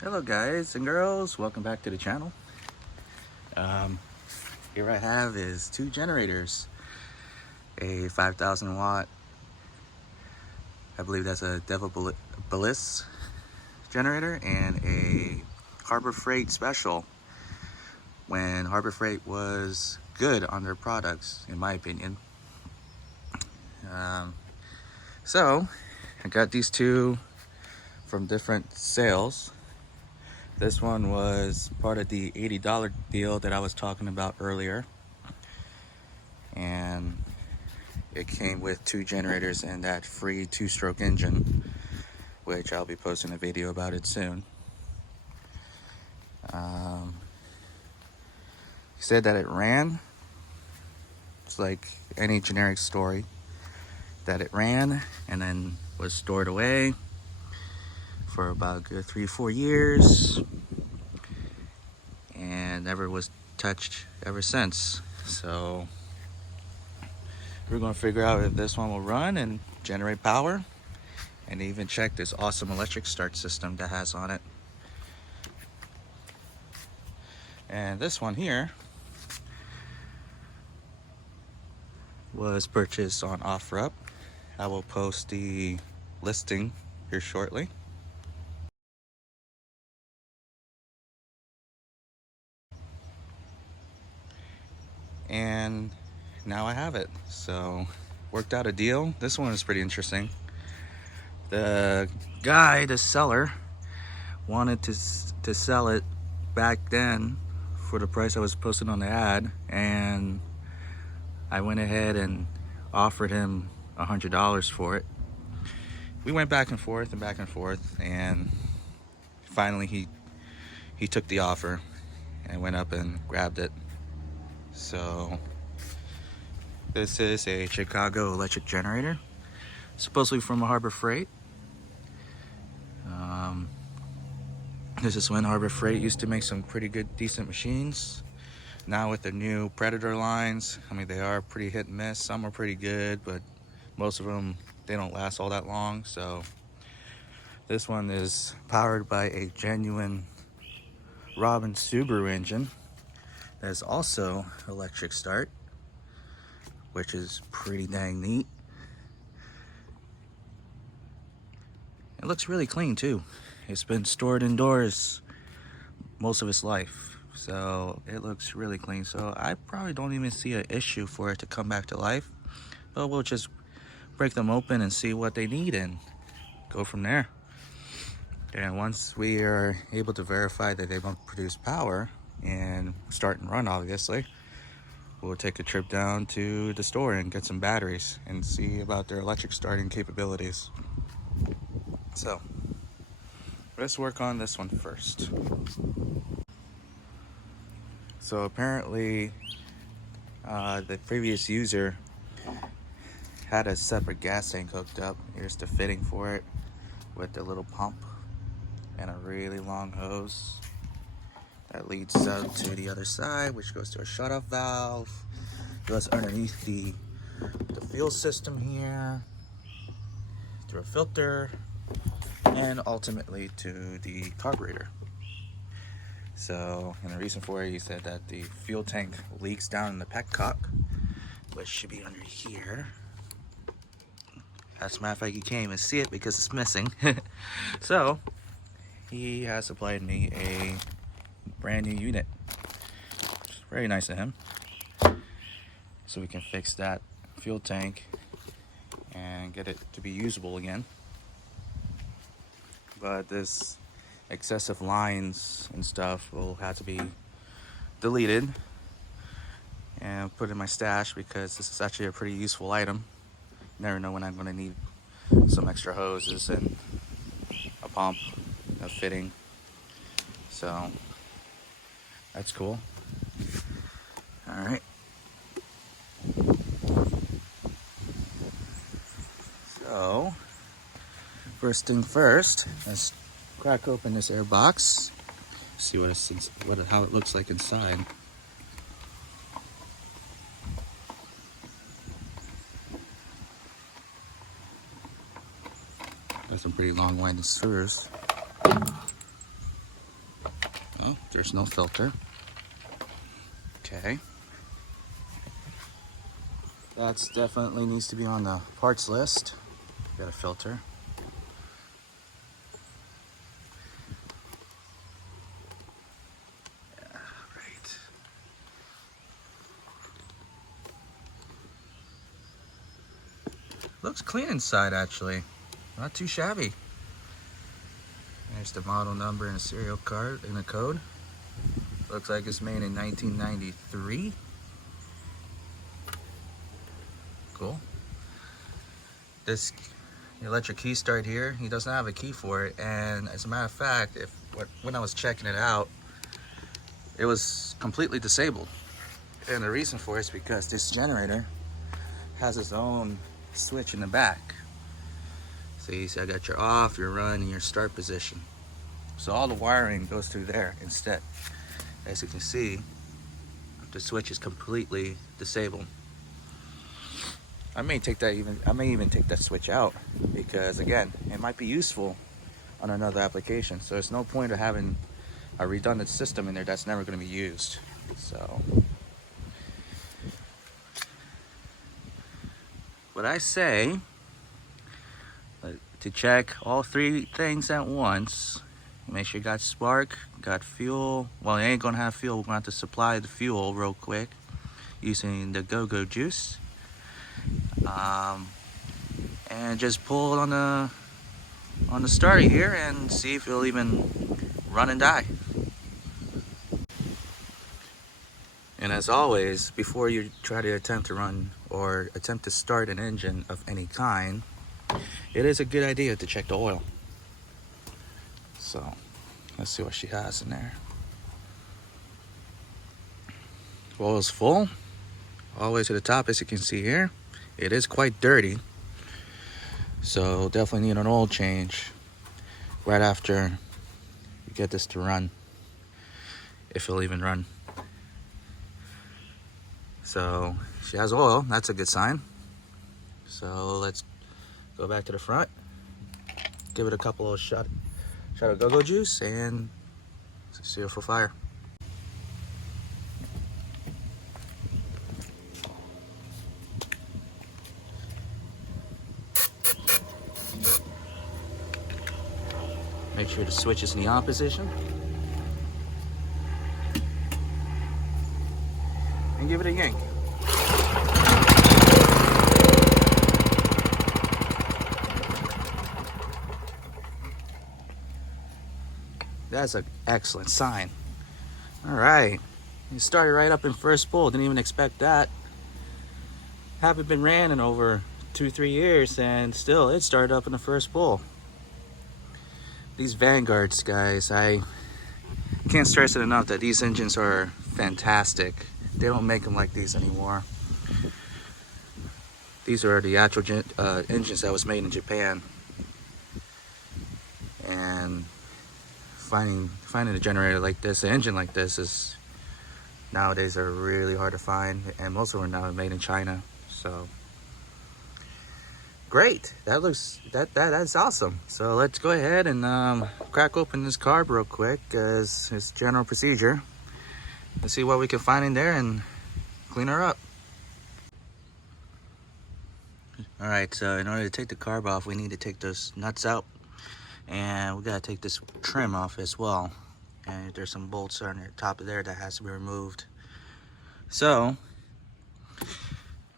Hello guys and girls, welcome back to the channel. Here I have is two generators, a 5,000 watt, I believe that's a devilbliss generator, and a Harbor Freight special when Harbor Freight was good on their products, in my opinion. So I got these two from different sales. This one was part of the $80 deal that I was talking about earlier, and it came with two generators and that free two-stroke engine, which I'll be posting a video about it soon. He said that it ran. It's like any generic story, that it ran and then was stored away for about a good 3-4 years and never was touched ever since. So we're going to figure out if this one will run and generate power, and even check this awesome electric start system that has on it. And this one here was purchased on OfferUp. I will post the listing here shortly. And now I have it. So worked out a deal. This one is pretty interesting. The guy, the seller, wanted to sell it back then for the price I was posting on the ad, and I went ahead and offered him $100 for it. We went back and forth, and finally he took the offer and went up and grabbed it. So this is a Chicago electric generator, supposedly from a Harbor Freight. This is when Harbor Freight used to make some pretty good, decent machines. Now with the new Predator lines, I mean, they are pretty hit and miss. Some are pretty good, but most of them, they don't last all that long. So this one is powered by a genuine Robin Subaru engine. There's also electric start, which is pretty dang neat. It looks really clean too. It's been stored indoors most of its life, so it looks really clean. So I probably don't even see an issue for it to come back to life, but we'll just break them open and see what they need and go from there. And once we are able to verify that they won't produce power and start and run, obviously, we'll take a trip down to the store and get some batteries and see about their electric starting capabilities. So let's work on this one first. So apparently the previous user had a separate gas tank hooked up. Here's the fitting for it with the little pump and a really long hose that leads out to the other side, which goes to a shutoff valve, goes underneath the fuel system here, through a filter, and ultimately to the carburetor. So, and the reason for it, he said that the fuel tank leaks down in the petcock, which should be under here. As a matter of fact, you can't even see it because it's missing. So, he has supplied me a brand new unit. Which is very nice of him. So we can fix that fuel tank and get it to be usable again. But this excessive lines and stuff will have to be deleted and put in my stash, because this is actually a pretty useful item. Never know when I'm going to need some extra hoses and a pump, a fitting. So that's cool. All right. So first thing first, let's crack open this air box. See how it looks like inside. Got some pretty long winding screws. Oh, there's no filter. Okay. That's definitely needs to be on the parts list. Got a filter. Yeah, right. Looks clean inside actually. Not too shabby. There's the model number and a serial card and a code. Looks like it's made in 1993. Cool. This electric key start here, he doesn't have a key for it, and as a matter of fact, when I was checking it out, it was completely disabled. And the reason for it is because this generator has its own switch in the back. See, so I got your off, your run, and your start position. So all the wiring goes through there instead. As you can see, the switch is completely disabled. I may even take that switch out, because again, it might be useful on another application. So there's no point of having a redundant system in there that's never going to be used. So what I say, to check all three things at once. Make sure you got spark, got fuel. Well, you ain't gonna have fuel. We're gonna have to supply the fuel real quick using the go-go juice. And just pull it on the starter here and see if it'll even run and die. And as always, before you try to attempt to run or attempt to start an engine of any kind, it is a good idea to check the oil. So let's see what she has in there. Oil's full, all the way to the top, as you can see here. It is quite dirty, so definitely need an oil change right after you get this to run, if it'll even run. So she has oil, that's a good sign. So let's go back to the front, give it a couple of shot of go-go juice, and seal for fire. Make sure the switch is in the on position. And give it a yank. That's an excellent sign. All right, you started right up in first spool. Didn't even expect that. Haven't been ran in over 2-3 years, and still it started up in the first spool. These Vanguards, guys, I can't stress it enough that these engines are fantastic. They don't make them like these anymore. These are the actual engines that was made in Japan. And finding a generator like this, an engine like this, is nowadays are really hard to find, and most of them are now made in China. So great, that's awesome. So let's go ahead and crack open this carb real quick, as it's general procedure. Let's see what we can find in there and clean her up. All right, so in order to take the carb off, we need to take those nuts out, and we gotta take this trim off as well. And there's some bolts on the top of there that has to be removed. So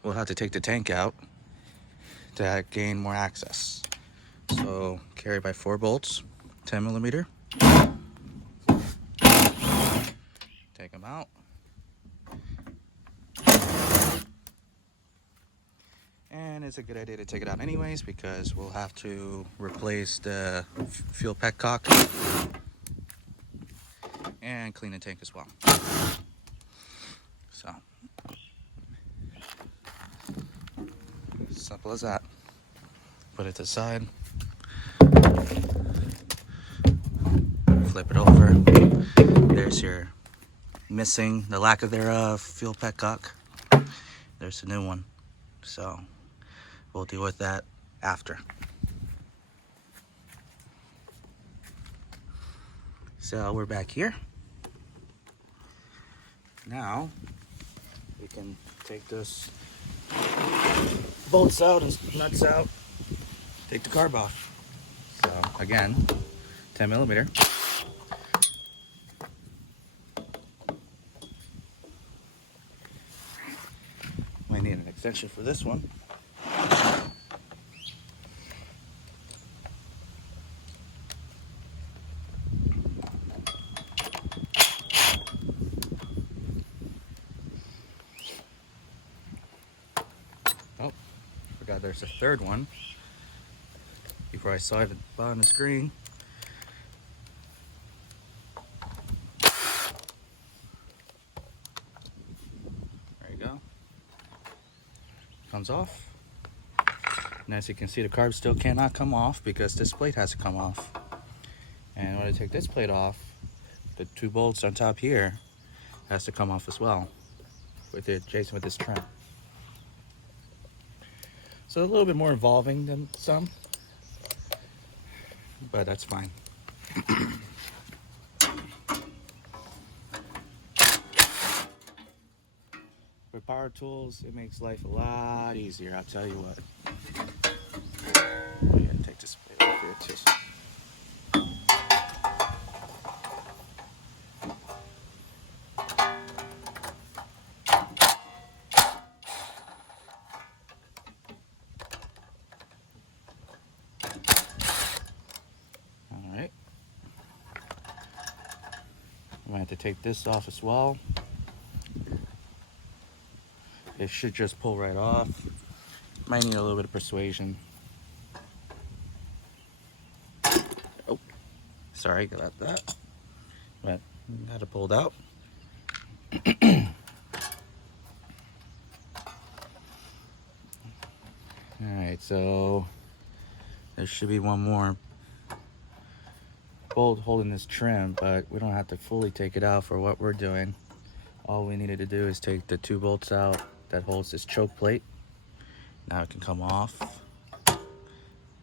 we'll have to take the tank out to gain more access. So carry by 4 bolts, 10mm. Take them out. And it's a good idea to take it out anyways, because we'll have to replace the fuel petcock and clean the tank as well. So simple as that. Put it to the side, flip it over. There's your missing, the lack of their fuel petcock. There's the new one. So we'll deal with that after. So we're back here. now we can take this bolts out and nuts out, take the carb off. So again, 10 millimeter. Might need an extension for this one. Oh, forgot there's a third one before I saw it at the bottom of the screen. There you go. Comes off. And as you can see, the carb still cannot come off because this plate has to come off. And when I take this plate off, the two bolts on top here has to come off as well with it adjacent with this trim. So a little bit more involving than some, but that's fine. For power tools, it makes life a lot easier, I'll tell you what. I'm gonna take this plate off here too. Alright. I'm gonna have to take this off as well. It should just pull right off. Might need a little bit of persuasion. Oh, sorry about that. But got it pulled out. Alright, so there should be one more bolt holding this trim, but we don't have to fully take it out for what we're doing. All we needed to do is take the two bolts out that holds this choke plate. Now it can come off.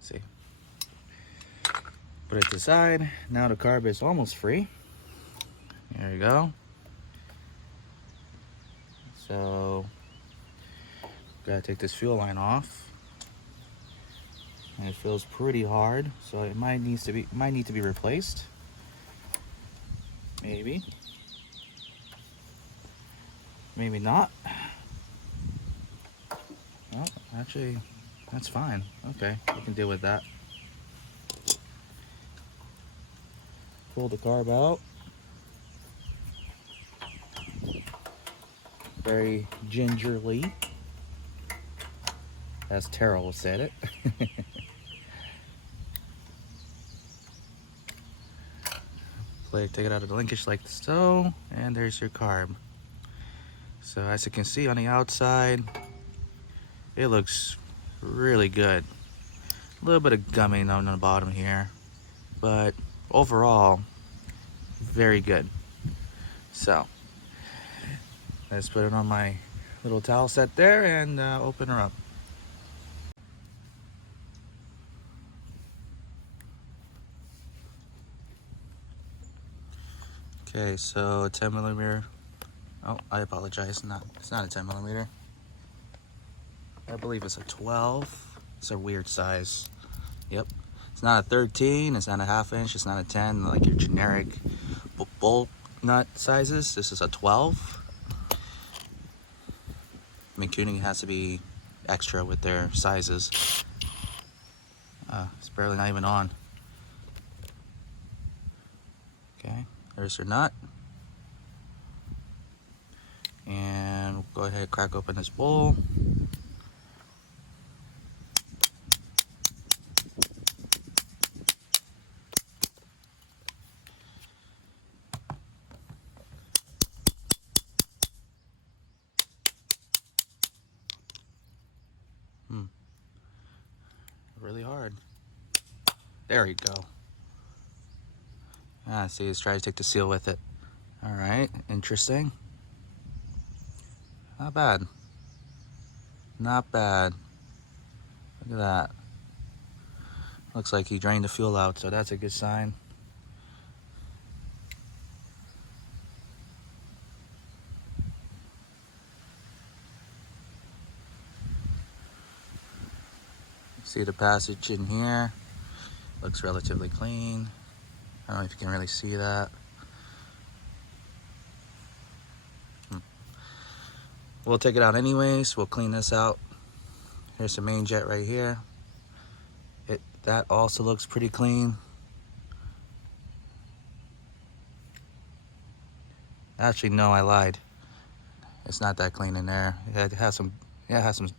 See, put it to the side. Now the carb is almost free. There you go. So gotta take this fuel line off, and it feels pretty hard, so it might need to be replaced. Maybe not. Well, actually, that's fine. Okay, we can deal with that. Pull the carb out. Very gingerly, as Terrell said it. Take it out of the linkage like so, and there's your carb. So as you can see on the outside, it looks really good. A little bit of gumming on the bottom here, but overall, very good. So let's put it on my little towel set there and open her up. Okay, so a 10 millimeter. Oh, I apologize. It's not a 10 millimeter. I believe it's a 12. It's a weird size. Yep. It's not a 13. It's not a ½ inch. It's not a 10, like your generic bolt nut sizes. This is a 12. I mean, Koenig has to be extra with their sizes. It's barely not even on. Okay, there's your nut. And we'll go ahead and crack open this bowl. Really hard. There you go. See, let's try to take the seal with it. All right, interesting. Not bad. Not bad. Look at that. Looks like he drained the fuel out, so that's a good sign. See the passage in here. Looks relatively clean. I don't know if you can really see that. We'll take it out anyways. We'll clean this out. Here's the main jet right here. That also looks pretty clean. Actually, no, I lied. It's not that clean in there. It has some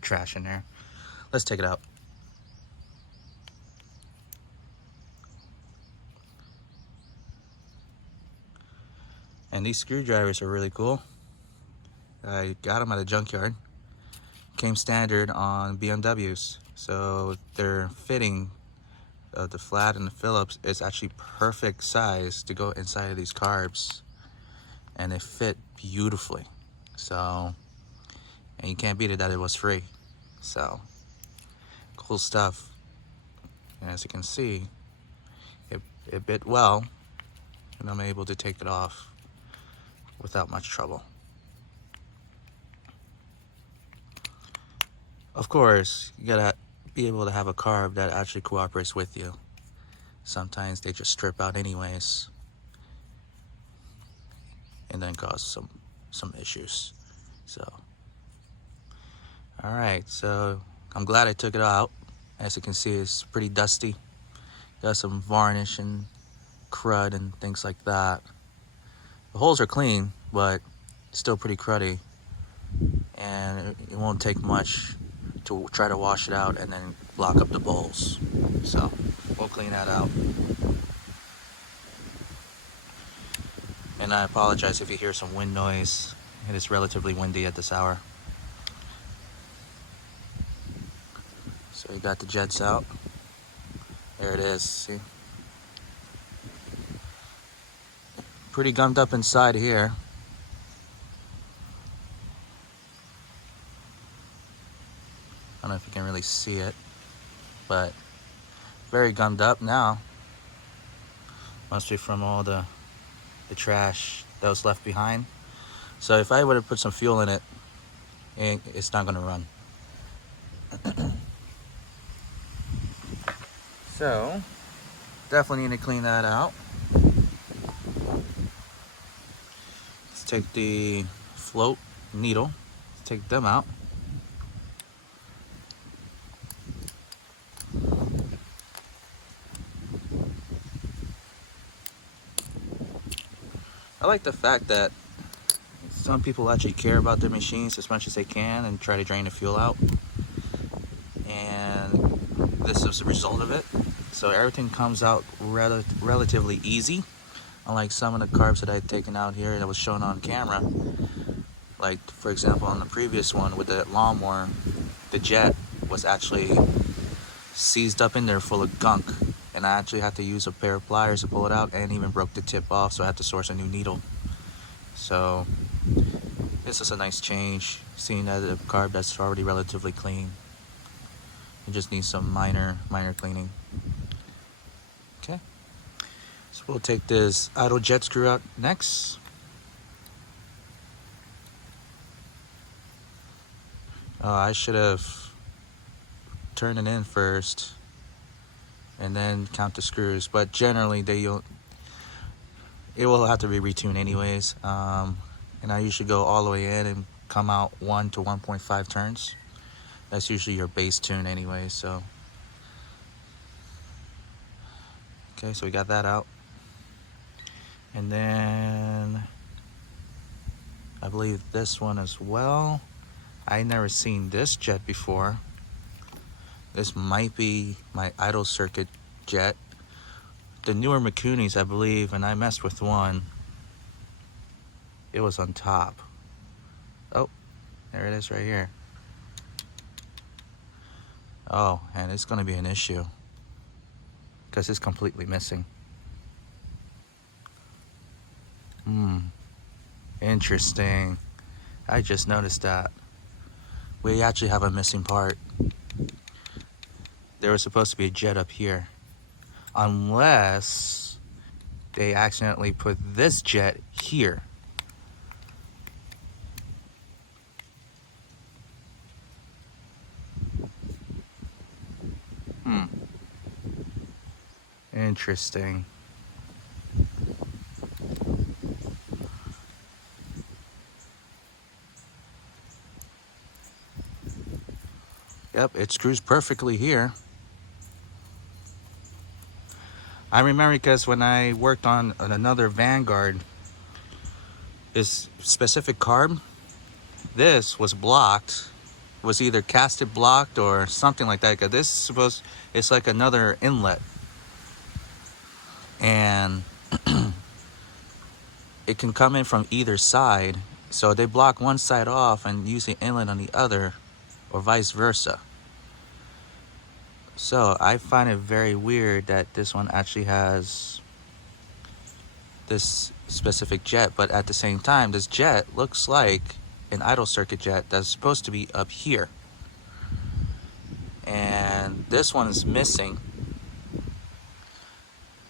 trash in there. Let's take it out. And these screwdrivers are really cool. I got them at a junkyard. Came standard on BMWs. So their fitting of the flat and the Phillips is actually perfect size to go inside of these carbs. And they fit beautifully. So, and you can't beat it that it was free. So, cool stuff. And as you can see, it bit well. And I'm able to take it off without much trouble. Of course, you gotta be able to have a carb that actually cooperates with you. Sometimes they just strip out anyways and then cause some issues. So, all right, so I'm glad I took it out. As you can see, it's pretty dusty. Got some varnish and crud and things like that. The holes are clean, but still pretty cruddy, and it won't take much to try to wash it out and then block up the bowls. So we'll clean that out. And I apologize if you hear some wind noise. It is relatively windy at this hour. So you got the jets out. There it is, see? Pretty gummed up inside here. I don't know if you can really see it, but very gummed up now. Must be from all the trash that was left behind. So if I were to put some fuel in it, it's not gonna run. So definitely need to clean that out. Let's take the float needle, take them out. I like the fact that some people actually care about their machines as much as they can and try to drain the fuel out. And this is the result of it. So everything comes out relatively easy. Unlike some of the carbs that I've taken out here that was shown on camera. Like, for example, on the previous one with the lawnmower, the jet was actually seized up in there full of gunk. And I actually had to use a pair of pliers to pull it out, and even broke the tip off, so I had to source a new needle. So this is a nice change, seeing that a carb that's already relatively clean. It just needs some minor cleaning. Okay, so we'll take this idle jet screw out next. I should have turned it in first and then count the screws, but generally it will have to be retuned anyways. And I usually go all the way in and come out 1 to 1.5 turns. That's usually your base tune anyway. So okay, so we got that out. And then I believe this one as well. I never seen this jet before. This might be my idle circuit jet. The newer Mikunis, I believe, and I messed with one. It was on top. Oh, there it is right here. Oh, and it's gonna be an issue because it's completely missing. Interesting. I just noticed that. We actually have a missing part. There was supposed to be a jet up here. Unless they accidentally put this jet here. Interesting. Yep, it screws perfectly here. I remember because when I worked on another Vanguard, this specific carb, this was blocked, was either casted blocked or something like that. Cause this is it's like another inlet, and it can come in from either side. So they block one side off and use the inlet on the other, or vice versa. So I find it very weird that this one actually has this specific jet, but at the same time, this jet looks like an idle circuit jet that's supposed to be up here. And this one is missing.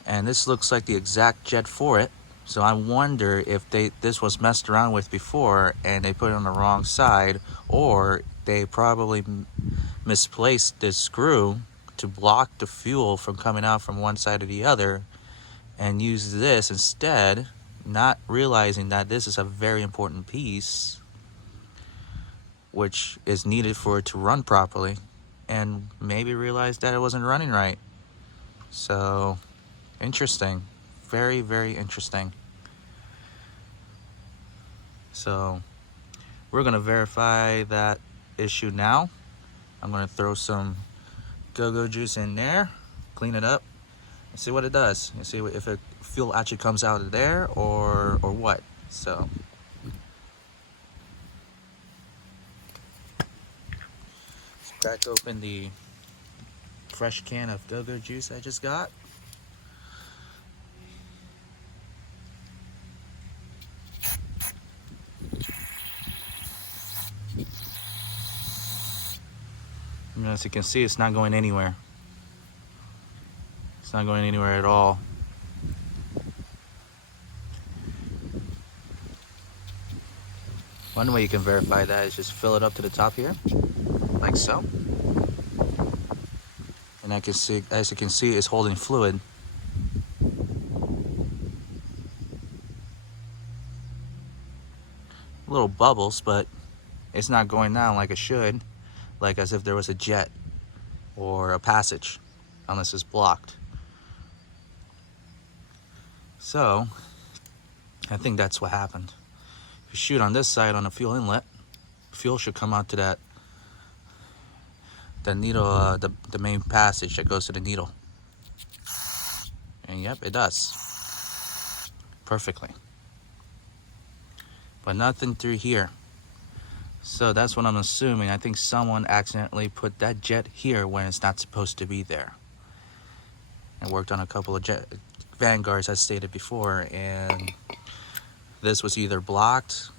And this looks like the exact jet for it. So I wonder if this was messed around with before and they put it on the wrong side, or they probably misplaced this screw to block the fuel from coming out from one side or the other, and use this instead, not realizing that this is a very important piece which is needed for it to run properly, and maybe realized that it wasn't running right. So interesting. Very, very interesting. So we're going to verify that issue now. I'm going to throw some go-go juice in there, clean it up, and see what it does. And see if it fuel actually comes out of there or what. So let's crack open the fresh can of go-go juice I just got. And as you can see, it's not going anywhere. It's not going anywhere at all. One way you can verify that is just fill it up to the top here, like so. And I can see, as you can see, it's holding fluid. Little bubbles, but it's not going down like it should, like as if there was a jet or a passage, unless it's blocked. So I think that's what happened. If you shoot on this side on the fuel inlet, fuel should come out to that needle, the main passage that goes to the needle. And yep, it does perfectly, but nothing through here. So that's what I'm assuming. I think someone accidentally put that jet here when it's not supposed to be there. I worked on a couple of Vanguards, as stated before, and this was either blocked,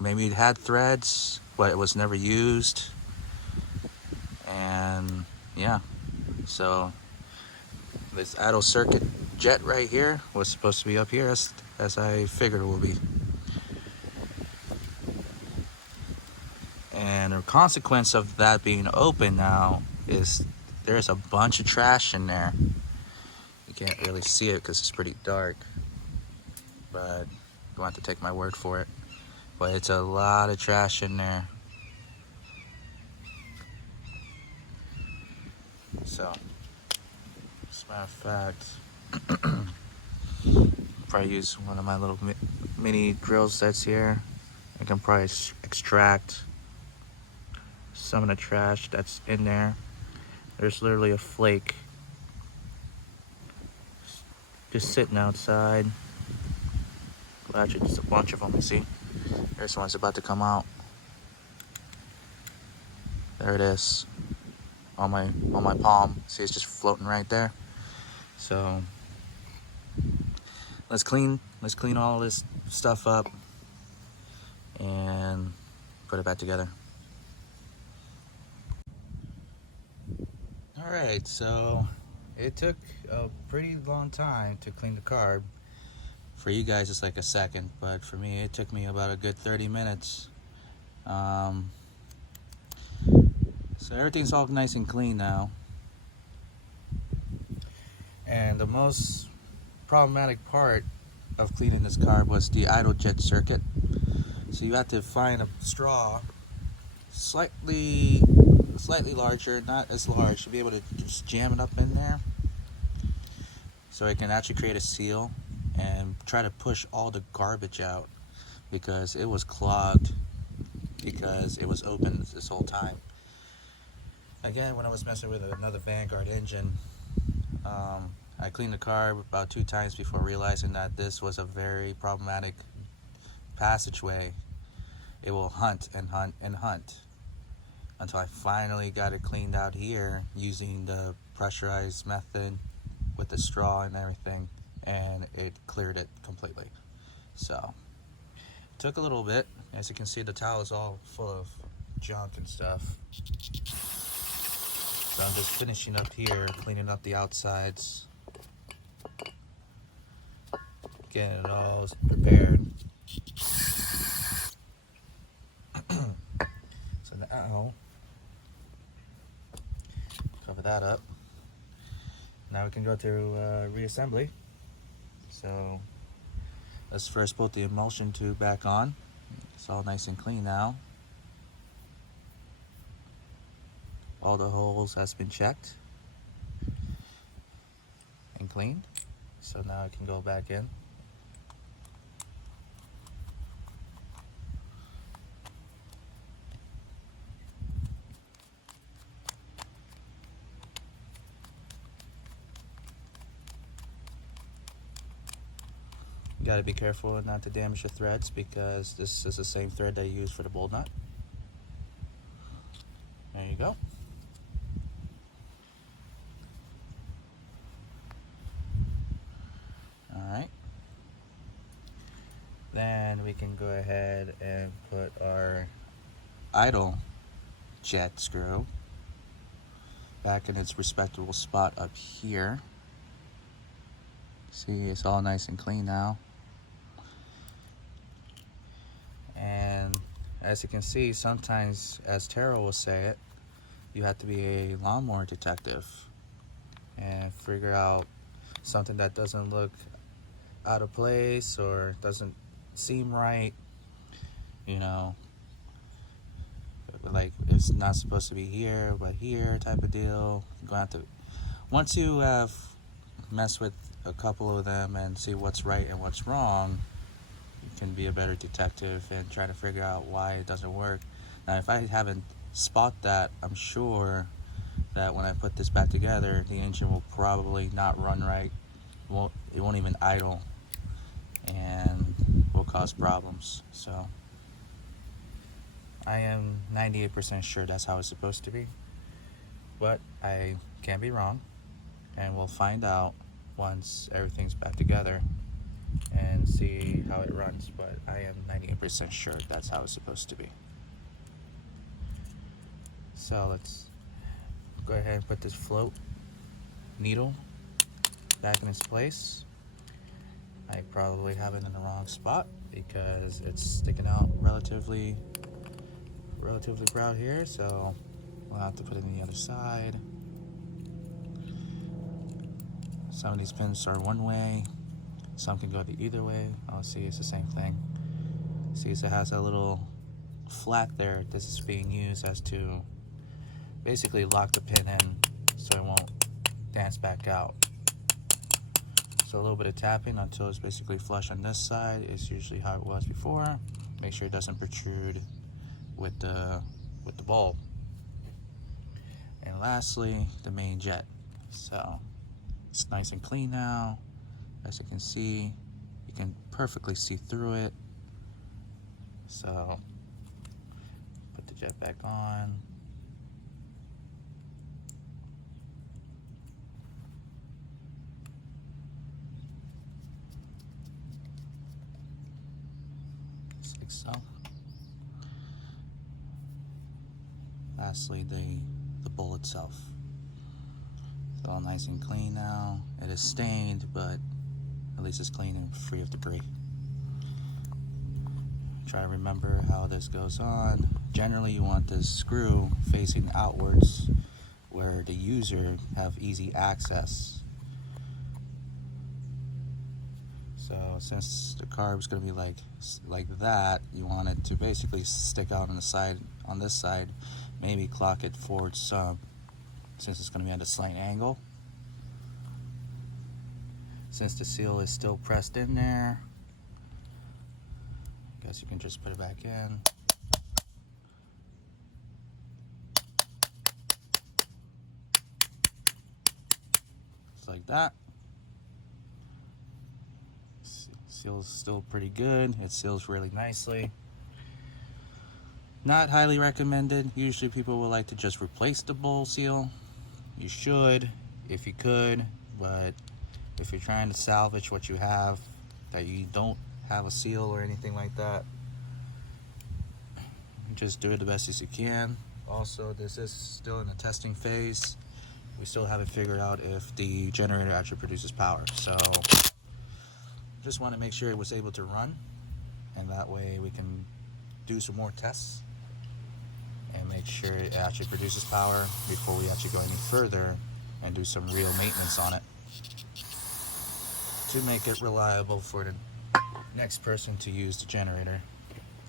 maybe it had threads, but it was never used. And yeah, so this idle circuit jet right here was supposed to be up here, as I figured it will be. And the consequence of that being open now is there's a bunch of trash in there. You can't really see it because it's pretty dark, but you want to take my word for it. But it's a lot of trash in there. So, as a matter of fact, probably use one of my little mini drill sets here. I can probably extract some of the trash that's in there. There's literally a flake just sitting outside. Well, actually, just a bunch of them. You see, there's one's about to come out. There it is, on my palm. See, it's just floating right there. So let's clean all this stuff up and put it back together. Alright, so it took a pretty long time to clean the carb. For you guys it's like a second, but for me it took me about a good 30 minutes. So everything's all nice and clean now. And the most problematic part of cleaning this car was the idle jet circuit. So you have to find a straw slightly larger, not as large, to be able to just jam it up in there so it can actually create a seal and try to push all the garbage out, because it was clogged because it was open this whole time. Again, when I was messing with another Vanguard engine, I cleaned the car about 2 times before realizing that this was a very problematic passageway. It will hunt and hunt and hunt until I finally got it cleaned out here using the pressurized method with the straw and everything, and it cleared it completely. So it took a little bit. As you can see, the towel is all full of junk and stuff. So I'm just finishing up here, cleaning up the outsides, getting it all prepared. So now, cover that up. Now we can go to reassembly. So let's first put the emulsion tube back on. It's all nice and clean now. All the holes has been checked and cleaned. So now I can go back in. You gotta be careful not to damage the threads, because this is the same thread they use for the bolt nut. There you go. Alright. Then we can go ahead and put our idle jet screw back in its respectable spot up here. See, it's all nice and clean now. And as you can see, sometimes, as Tara will say it, you have to be a lawnmower detective and figure out something that doesn't look out of place or doesn't seem right, you know, like it's not supposed to be here but here type of deal. You're going to have to, once you have messed with a couple of them and see what's right and what's wrong, you can be a better detective and try to figure out why it doesn't work. Now, if I haven't spot that, I'm sure that when I put this back together, the engine will probably not run right. It won't even idle, and will cause problems. So I am 98% sure that's how it's supposed to be, but I can be wrong, and we'll find out once everything's back together and see how it runs. But I am 98% sure that's how it's supposed to be. So let's go ahead and put this float needle back in its place. I probably have it in the wrong spot because it's sticking out relatively proud here, so we'll have to put it on the other side. Some of these pins are one way, some can go the either way. Oh, see, it's the same thing. See, so it has a little flat there. This is being used as to basically lock the pin in so it won't dance back out. So a little bit of tapping until it's basically flush on this side is usually how it was before. Make sure it doesn't protrude with the bulb. And lastly, the main jet. So it's nice and clean now. As you can see, you can perfectly see through it. So put the jet back on. Just like so. Lastly, the bowl itself. It's all nice and clean now. It is stained, but at least it's clean and free of debris. Try to remember how this goes on. Generally, you want this screw facing outwards where the user have easy access. So since the carb is going to be like that, you want it to basically stick out on the side, on this side, maybe clock it forward some, since it's going to be at a slight angle. Since the seal is still pressed in there, I guess you can just put it back in. Just like that. Seals still pretty good. It seals really nicely. Not highly recommended. Usually people will like to just replace the bowl seal. You should, if you could, but if you're trying to salvage what you have, that you don't have a seal or anything like that, just do it the best as you can. Also, this is still in the testing phase. We still haven't figured out if the generator actually produces power. So just want to make sure it was able to run, and that way we can do some more tests and make sure it actually produces power before we actually go any further and do some real maintenance on it to make it reliable for the next person to use the generator,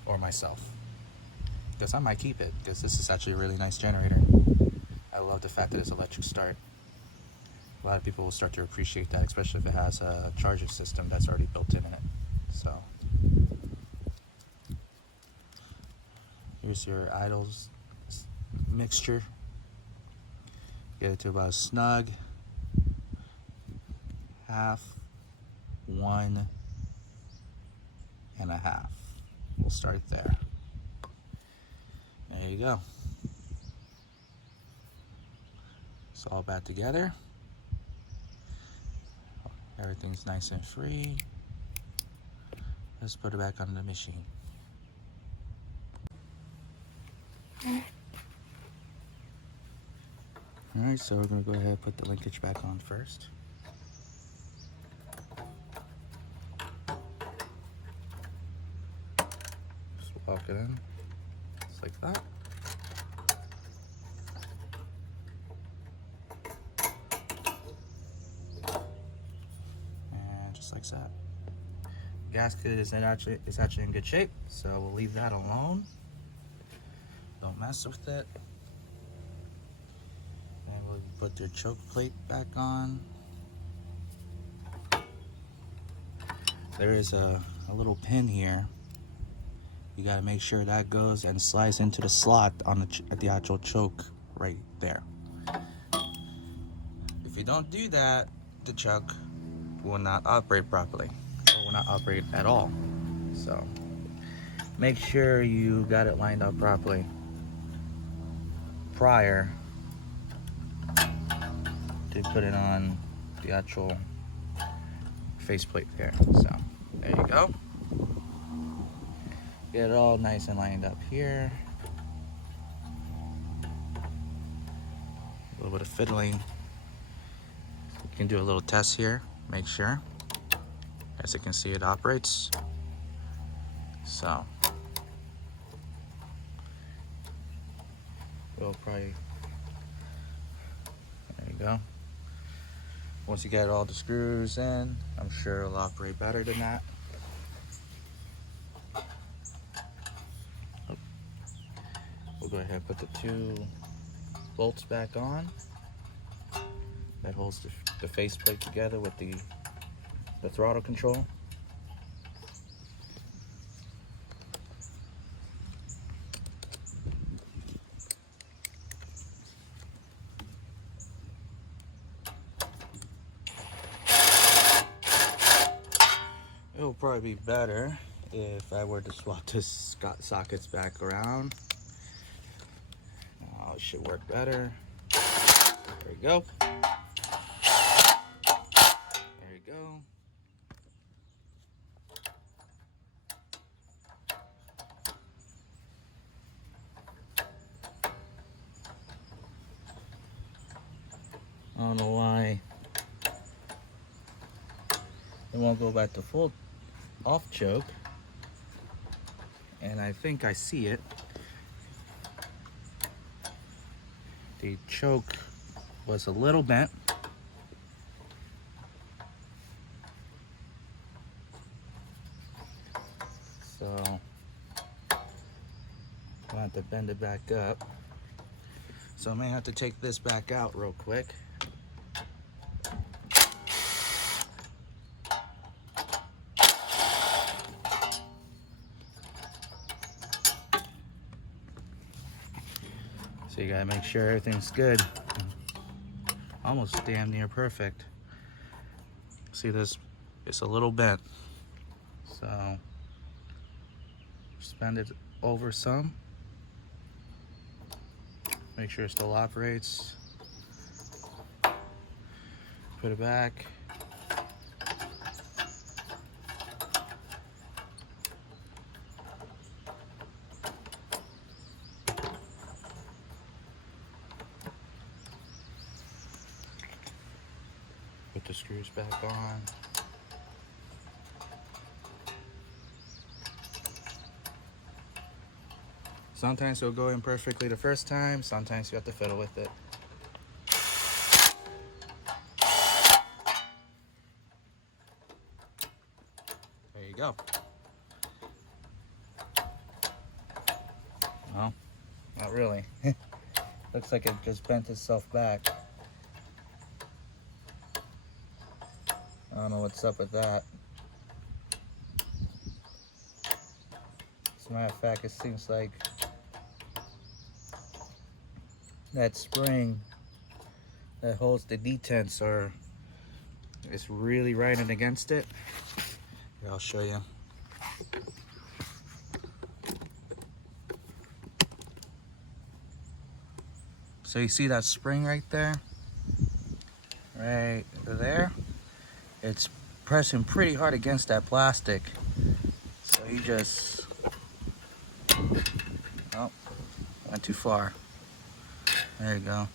or myself, because I might keep it because this is actually a really nice generator. I love the fact that it's electric start. A lot of people will start to appreciate that, especially if it has a charging system that's already built in it. So here's your idles mixture. Get it to about a snug 1/2, 1.5. We'll start there. There you go. It's all back together. Everything's nice and free. Let's put it back on the machine. Alright, so we're going to go ahead and put the linkage back on first. Just walk it in, just like that. And just like that. Gasket is actually in good shape, so we'll leave that alone. Don't mess with it. And we'll put the choke plate back on. There is a little pin here. You got to make sure that goes and slides into the slot on at the actual choke right there. If you don't do that, the choke will not operate properly, or will not operate at all. So make sure you got it lined up properly prior to put it on the actual faceplate there. So there you go. Get it all nice and lined up here. A little bit of fiddling. You can do a little test here, make sure. As you can see, it operates. So we'll probably, there you go. Once you get all the screws in, I'm sure it'll operate better than that. We'll go ahead and put the 2 bolts back on. That holds the faceplate together with the throttle control. It will probably be better if I were to swap this sockets back around. It should work better. There we go. There you go. I don't know why it won't go back to full off choke, and I think I see it. The choke was a little bent. So I'll have to bend it back up. So I may have to take this back out real quick. So you gotta make sure everything's good. Almost damn near perfect. See this? It's a little bent. So just bend it over some. Make sure it still operates. Put it back. Put the screws back on. Sometimes it'll go in perfectly the first time, sometimes you have to fiddle with it. There you go. Well, not really. Looks like it just bent itself back. I don't know what's up with that. As a matter of fact, it seems like that spring that holds the detents is really riding against it. Here, I'll show you. So you see that spring right there? Right there? It's pressing pretty hard against that plastic. So you just, oh, went too far. There you go.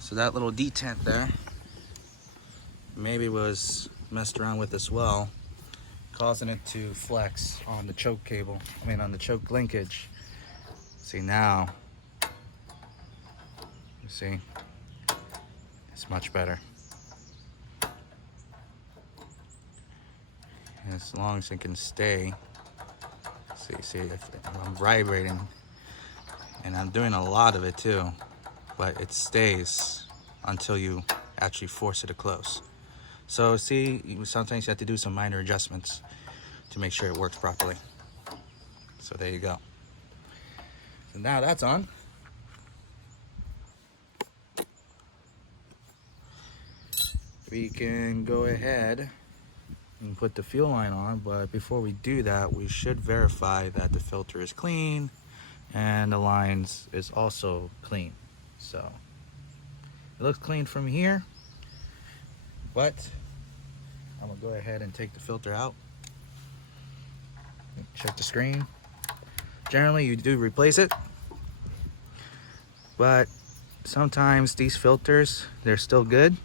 So that little detent there, maybe was messed around with as well, causing it to flex on the choke cable, on the choke linkage. See now, you see, it's much better. And as long as it can stay, see if I'm vibrating, and I'm doing a lot of it too, but it stays until you actually force it to close. So see, sometimes you have to do some minor adjustments to make sure it works properly. So there you go. So now that's on. We can go ahead and put the fuel line on, but before we do that, we should verify that the filter is clean and the lines is also clean. So it looks clean from here, but I'm gonna go ahead and take the filter out. Check the screen. Generally you do replace it, but sometimes these filters, they're still good.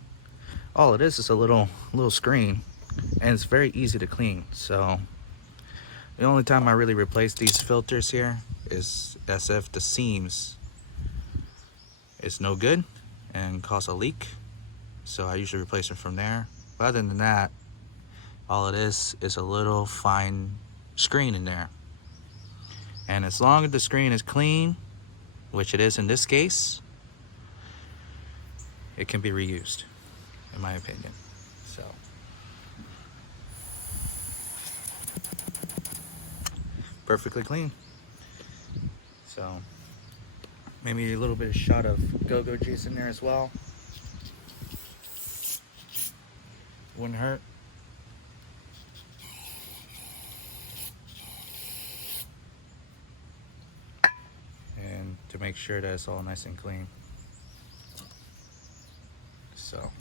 All it is a little screen, and it's very easy to clean. So the only time I really replace these filters here is as if the seams is no good and cause a leak. So I usually replace it from there. But other than that, all it is a little fine screen in there. And as long as the screen is clean, which it is in this case, it can be reused, in my opinion. So perfectly clean. So maybe a little bit of shot of go-go juice in there as well. Wouldn't hurt. And to make sure that it's all nice and clean. So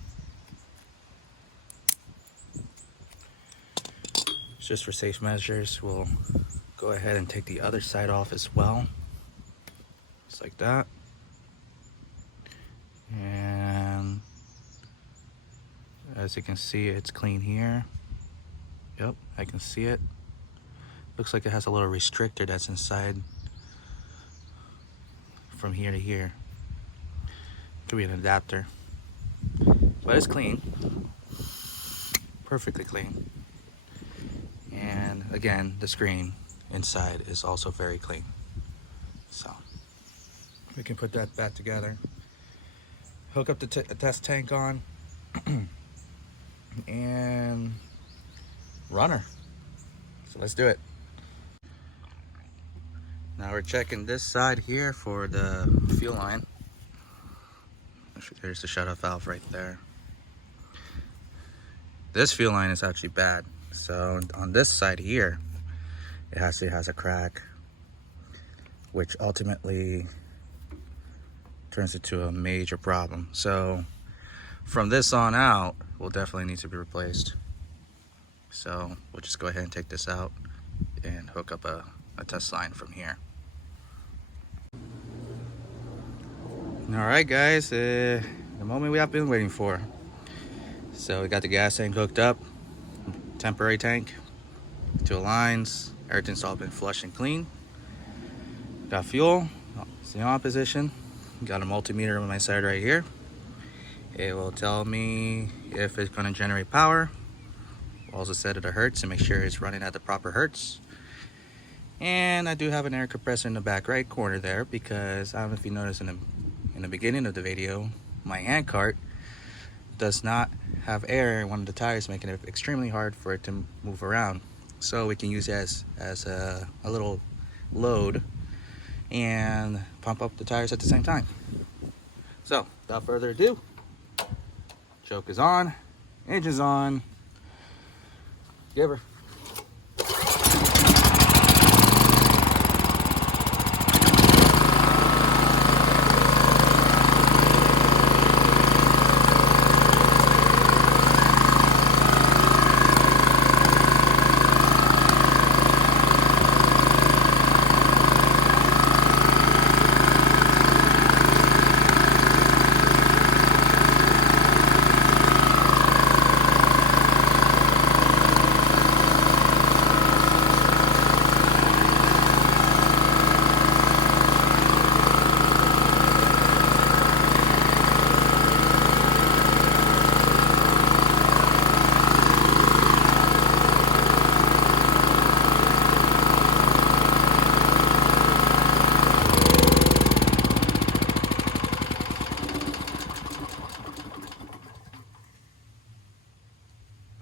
just for safe measures, we'll go ahead and take the other side off as well. Just like that. And as you can see, it's clean here. Yep, I can see it. Looks like it has a little restrictor that's inside from here to here. Could be an adapter. But it's clean. Perfectly clean. And again, the screen inside is also very clean. So we can put that back together, hook up the test tank on, and run her. So let's do it. Now we're checking this side here for the fuel line. There's the shutoff valve right there. This fuel line is actually bad. So on this side here, it actually has a crack, which ultimately turns into a major problem. So from this on out, will definitely need to be replaced. So we'll just go ahead and take this out and hook up a test line from here. Alright guys, the moment we have been waiting for. So we got the gas tank hooked up, temporary tank, 2 lines, everything's all been flushed and clean. Got fuel, it's in on position. Got a multimeter on my side right here. It will tell me if it's going to generate power. We'll also set it to hertz to make sure it's running at the proper hertz. And I do have an air compressor in the back right corner there, because I don't know if you noticed in the beginning of the video, my hand cart does not have air in one of the tires, making it extremely hard for it to move around. So we can use it as a little load and pump up the tires at the same time. So without further ado, choke is on, engine's on. Give her.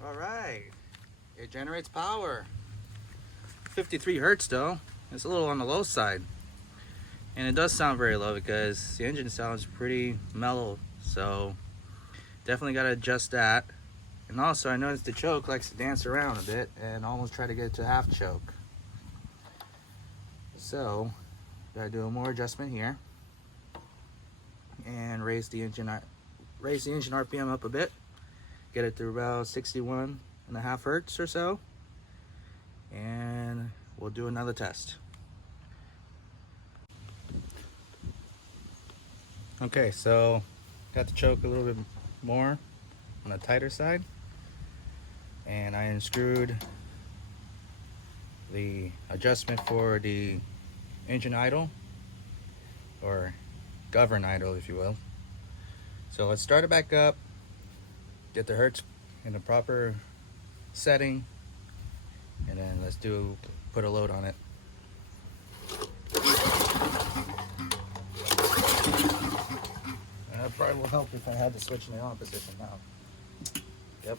Alright, it generates power. 53 hertz though, it's a little on the low side. And it does sound very low because the engine sounds pretty mellow, so definitely got to adjust that. And also I noticed the choke likes to dance around a bit and almost try to get it to half choke. So gotta do a more adjustment here and raise the engine RPM up a bit. Get it to about 61.5 hertz or so, and we'll do another test. Okay, so got the choke a little bit more on the tighter side, and I unscrewed the adjustment for the engine idle, or govern idle if you will. So let's start it back up, get the hertz in the proper setting, and then let's put a load on it. That probably will help if I had to switch in the on position now. Yep.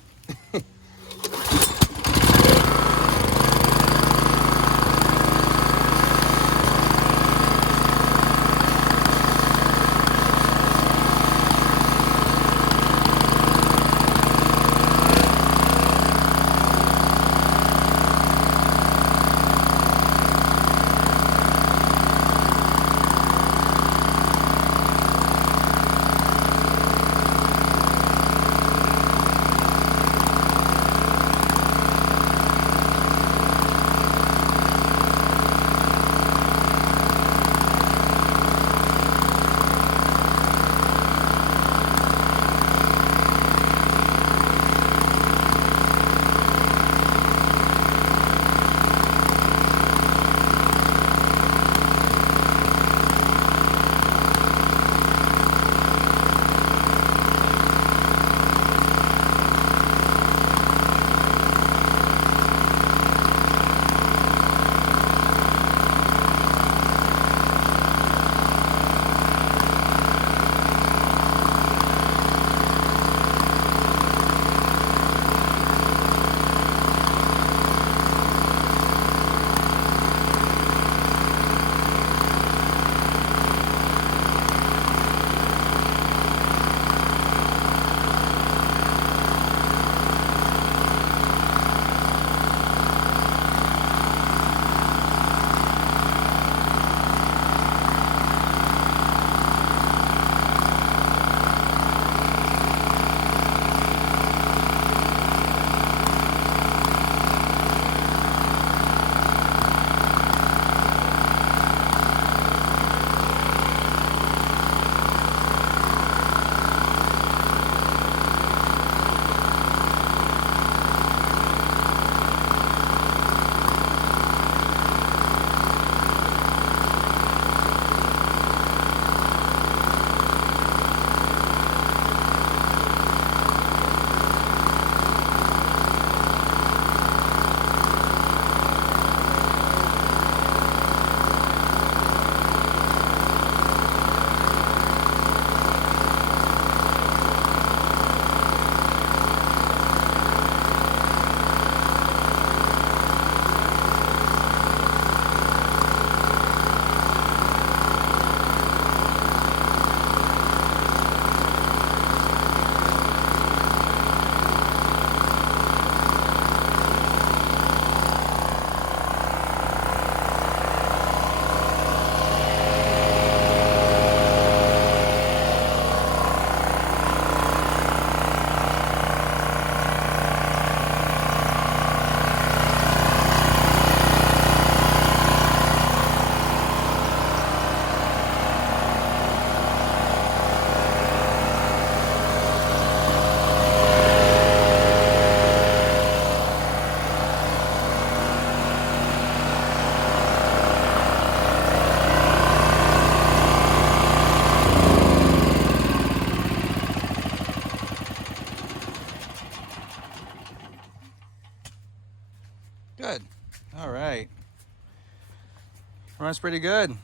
All right, runs pretty good. It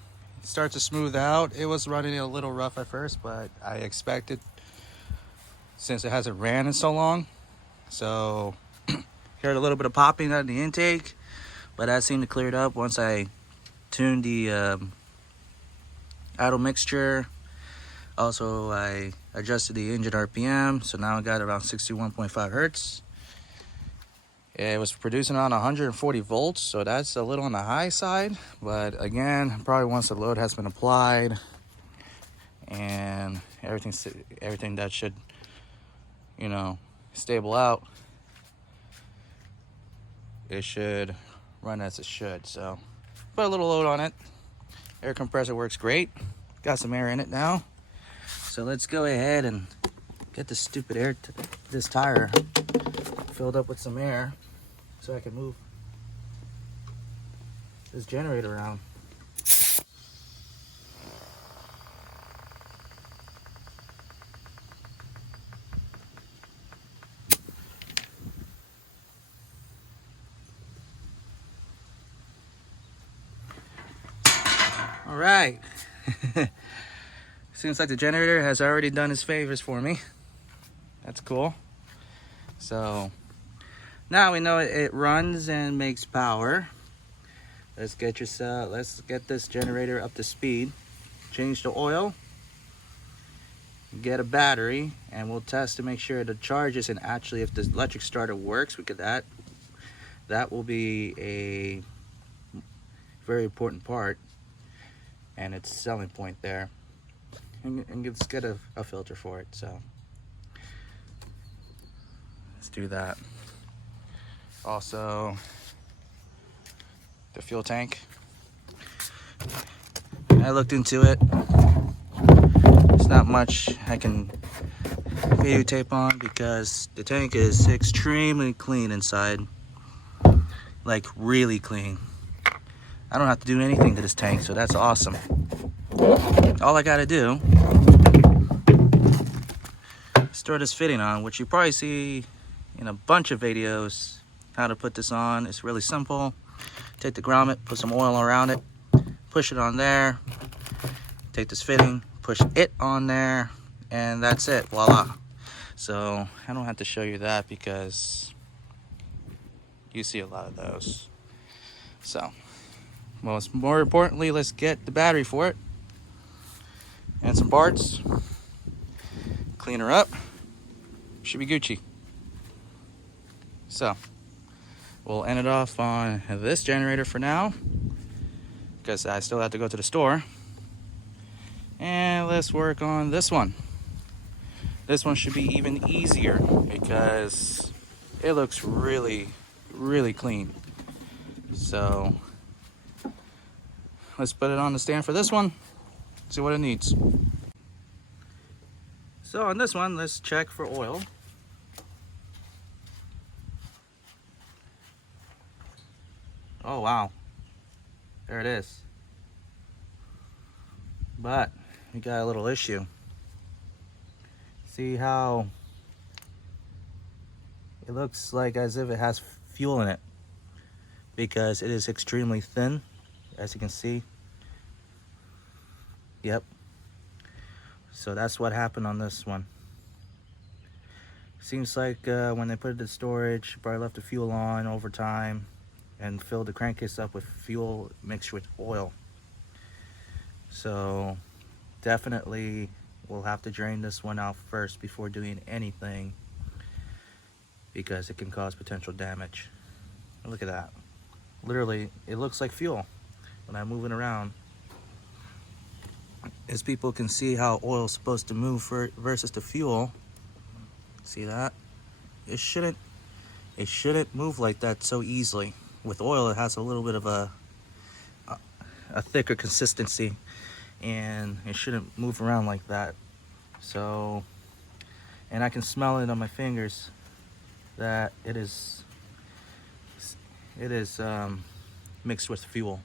starts to smooth out. It was running a little rough at first, but I expected since it hasn't ran in so long. So heard a little bit of popping at the intake, but that seemed to clear it up once I tuned the idle mixture. Also, I adjusted the engine RPM, so now I got around 61.5 hertz. It was producing around 140 volts, so that's a little on the high side. But again, probably once the load has been applied and everything that should, stable out, it should run as it should. So put a little load on it. Air compressor works great. Got some air in it now. So let's go ahead and get this stupid this tire filled up with some air so I can move this generator around. All right. Seems like the generator has already done its favors for me. That's cool. So now we know it runs and makes power. Let's get this generator up to speed. Change the oil. Get a battery, and we'll test to make sure it charges, and actually if the electric starter works, that will be a very important part and its selling point there. And let's get a filter for it. So let's do that. Also, the fuel tank. I looked into it. There's not much I can videotape on because the tank is extremely clean inside. Like really clean. I don't have to do anything to this tank, so that's awesome. All I gotta do is throw this fitting on, which you probably see in a bunch of videos how to put this on. It's really simple. Take the grommet, put some oil around it, push it on there, take this fitting, push it on there, and that's it. Voila. So I don't have to show you that because you see a lot of those. So more importantly, let's get the battery for it and some parts. Clean her up. Should be Gucci. So we'll end it off on this generator for now because I still have to go to the store. And let's work on this one. This one should be even easier because it looks really, really clean. So let's put it on the stand for this one, see what it needs. So on this one, let's check for oil. Oh wow, there it is. But we got a little issue. See how it looks like as if it has fuel in it, because it is extremely thin, as you can see. Yep. So that's what happened on this one. Seems like when they put it in storage, probably left the fuel on over time and filled the crankcase up with fuel mixed with oil. So definitely we'll have to drain this one out first before doing anything, because it can cause potential damage. Look at that. Literally, it looks like fuel when I move it around. As people can see how oil is supposed to move versus the fuel. See that? It shouldn't move like that so easily. With oil, it has a little bit of a thicker consistency, and it shouldn't move around like that. So, and I can smell it on my fingers that it is mixed with fuel.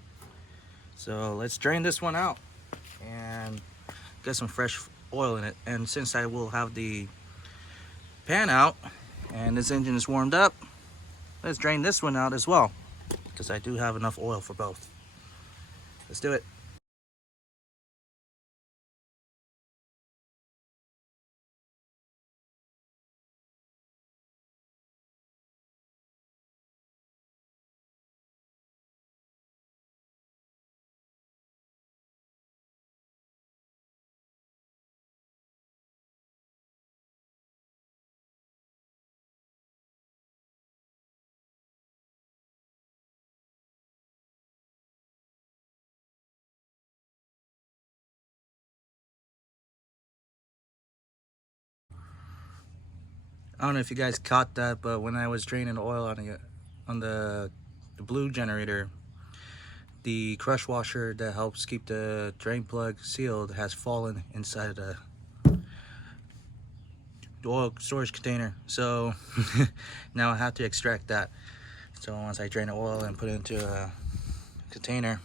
So let's drain this one out and get some fresh oil in it. And since I will have the pan out and this engine is warmed up, let's drain this one out as well. because I do have enough oil for both. Let's do it. I don't know if you guys caught that, but when I was draining oil on the blue generator, the crush washer that helps keep the drain plug sealed has fallen inside of the oil storage container. So now I have to extract that. So once I drain the oil and put it into a container,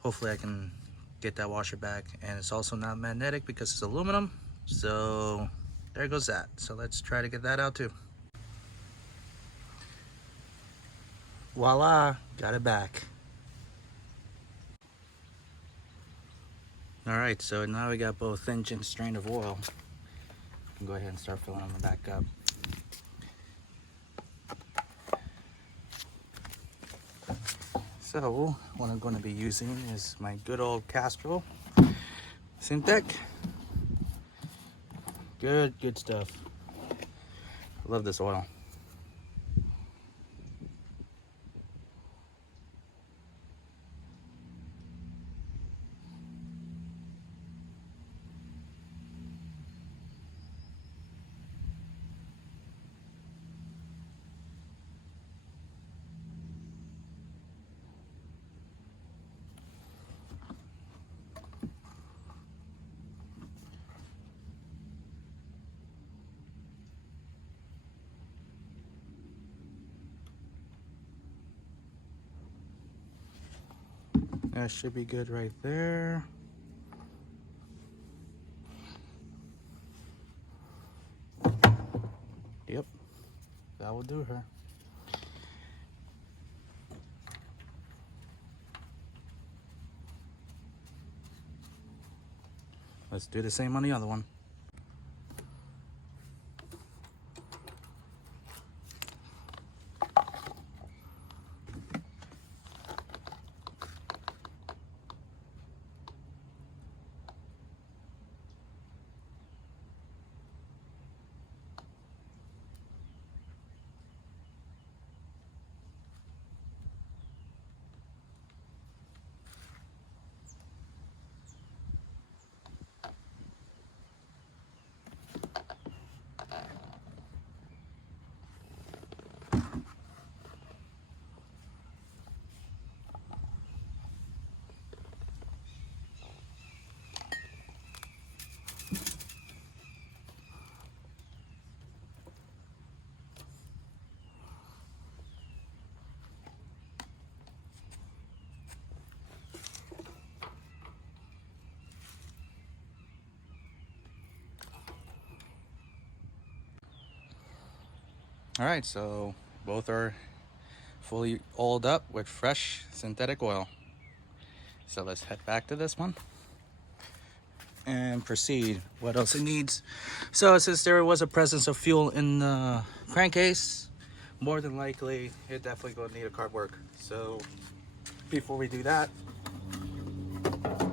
hopefully I can get that washer back. And it's also not magnetic because it's aluminum. So there goes that. So let's try to get that out too. Voila, got it back. All right, so now we got both engines drained of oil. I can go ahead and start filling them back up. So what I'm going to be using is my good old Castrol Syntec. Good stuff. I love this oil. That should be good right there. Yep, that will do her. Let's do the same on the other one. All right, so both are fully oiled up with fresh synthetic oil. So let's head back to this one and proceed what else it needs. So since there was a presence of fuel in the crankcase, more than likely it definitely gonna need a carb work. So before we do that,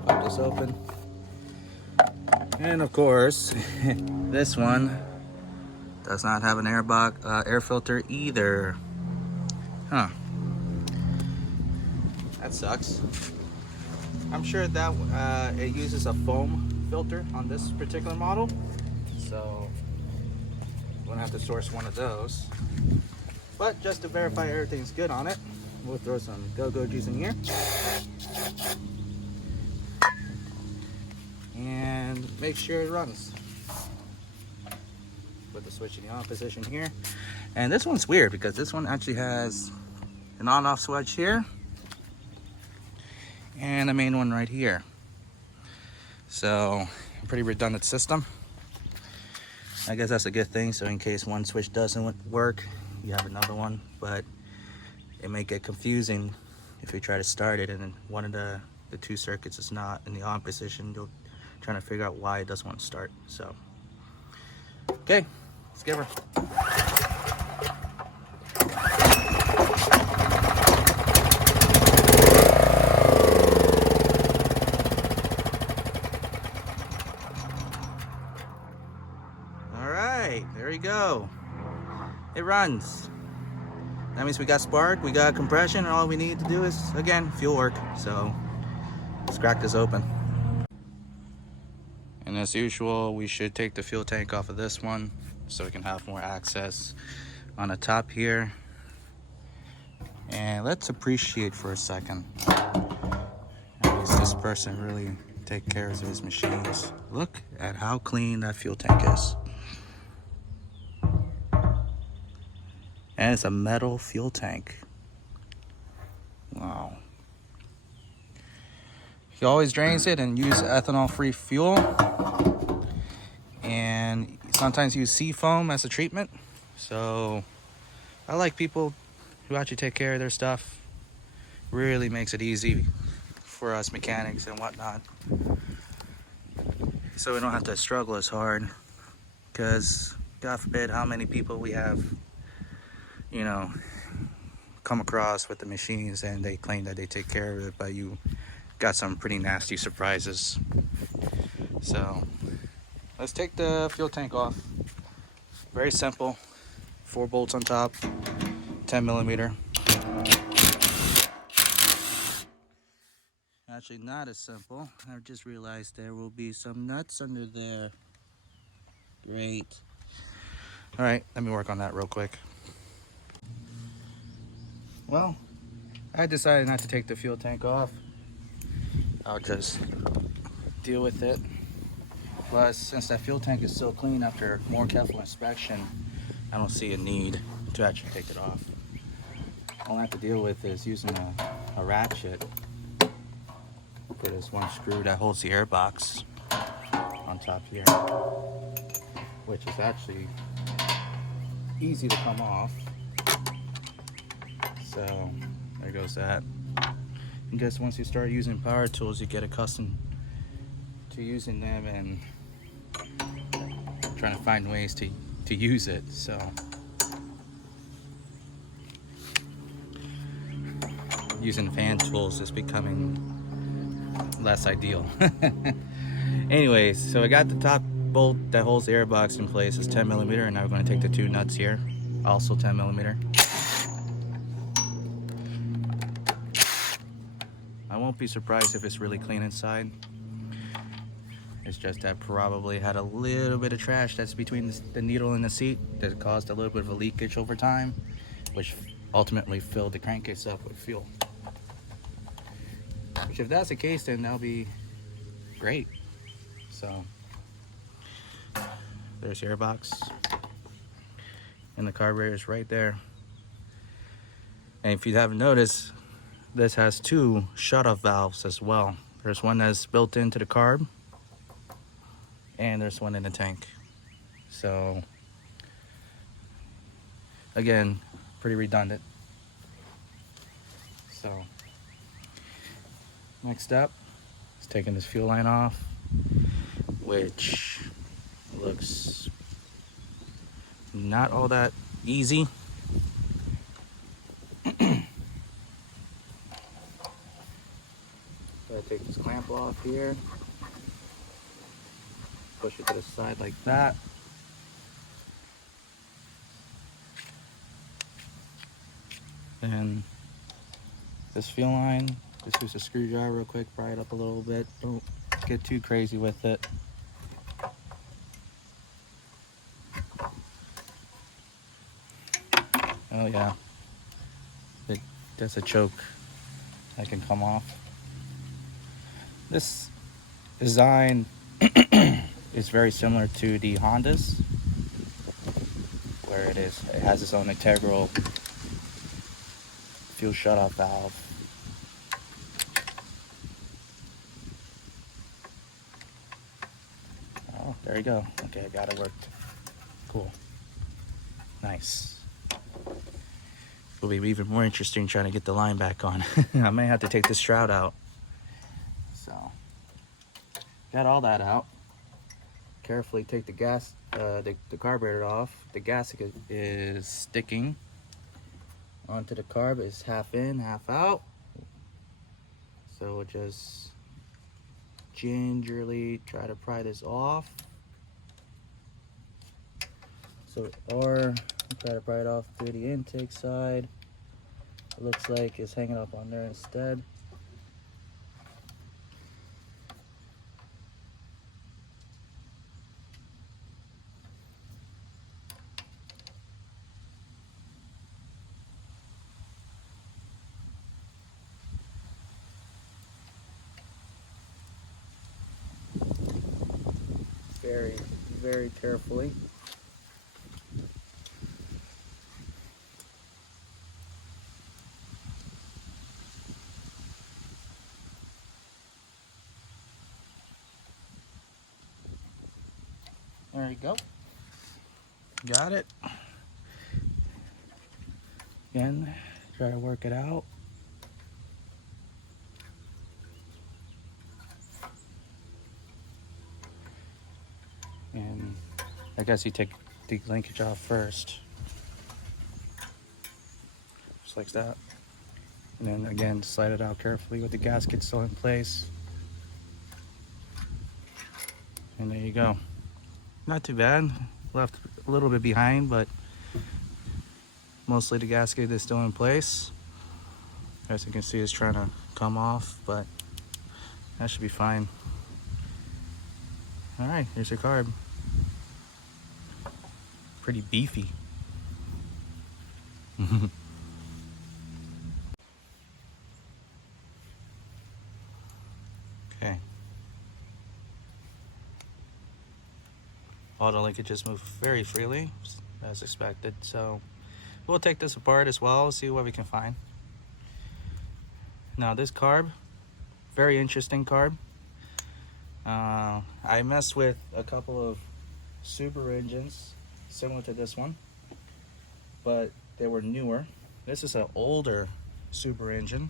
pop this open. And of course, this one does not have an air filter either. Huh. That sucks. I'm sure that it uses a foam filter on this particular model. So I'm gonna have to source one of those. But just to verify everything's good on it, we'll throw some go-go juice in here. And make sure it runs. Put the switch in the on position here. And this one's weird because this one actually has an on-off switch here and a main one right here. So pretty redundant system. I guess that's a good thing. So in case one switch doesn't work, you have another one. But it may get confusing if you try to start it and then one of the two circuits is not in the on position. You'll trying to figure out why it doesn't want to start. So okay, let's give her. All right, there you go. It runs. That means we got spark, we got compression, and all we need to do is, again, fuel work. So let's crack this open. And as usual, we should take the fuel tank off of this one so we can have more access on the top here. And let's appreciate for a second. At least this person really take care of his machines. Look at how clean that fuel tank is. And it's a metal fuel tank. Wow. He always drains it and use ethanol-free fuel. And sometimes use sea foam as a treatment. So I like people who actually take care of their stuff. Really makes it easy for us mechanics and whatnot. So we don't have to struggle as hard. Because God forbid how many people we have, you know, come across with the machines and they claim that they take care of it, but you got some pretty nasty surprises. So let's take the fuel tank off. Very simple. 4 bolts on top, 10mm. Actually not as simple. I just realized there will be some nuts under there. Great. All right, let me work on that real quick. Well, I decided not to take the fuel tank off. I'll just deal with it. Plus, since that fuel tank is so clean after more careful inspection, I don't see a need to actually take it off. All I have to deal with is using a ratchet for this one screw that holds the air box on top here, which is actually easy to come off. So there goes that. I guess once you start using power tools, you get accustomed to using them and trying to find ways to use it. So using fan tools is becoming less ideal. Anyways, so I got the top bolt that holds the airbox in place. It's 10mm, and now we're going to take the 2 nuts here, also 10mm. I won't be surprised if it's really clean inside. It's just that probably had a little bit of trash that's between the needle and the seat that caused a little bit of a leakage over time, which ultimately filled the crankcase up with fuel. Which, if that's the case, then that'll be great. So there's the airbox, and the carburetor is right there. And if you haven't noticed, this has 2 shut-off valves as well. There's one that's built into the carb, and there's one in the tank. So again, pretty redundant. So next up is taking this fuel line off, which looks not all that easy. So I take this clamp off here, push it to the side like that. And this fuel line, just use a screwdriver real quick, pry it up a little bit. Don't get too crazy with it. Oh yeah, there's a choke that can come off. This design is very similar to the Hondas, where it has its own integral fuel shutoff valve. Oh, there you go. Okay, I got it worked. Cool. Nice. It'll be even more interesting trying to get the line back on. I may have to take this shroud out. So, got all that out. Carefully take the gas, the carburetor off. The gasket is sticking onto the carb. It's half in, half out. So we'll just gingerly try to pry this off. Or try to pry it off through the intake side. It looks like it's hanging up on there instead. Very, very carefully. There you go. Got it. Again, try to work it out. And I guess you take the linkage off first. Just like that. And then again, slide it out carefully with the gasket still in place. And there you go. Not too bad. Left a little bit behind, but mostly the gasket is still in place. As you can see, it's trying to come off, but that should be fine. All right, here's your carb. Pretty beefy. Okay. All the linkages move very freely, as expected. So we'll take this apart as well, see what we can find. Now this carb, very interesting carb. I messed with a couple of Subaru engines similar to this one, but they were newer. This is an older Subaru engine,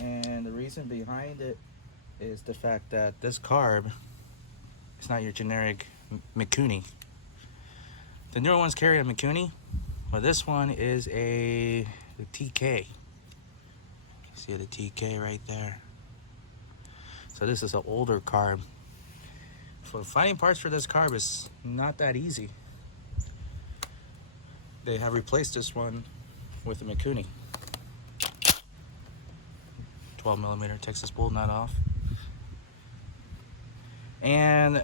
and the reason behind it is the fact that this carb is not your generic Mikuni. The newer ones carry a Mikuni, but this one is a TK. See the TK right there. So this is an older carb. So finding parts for this carb is not that easy. They have replaced this one with a Mikuni. 12mm Texas bull nut off. And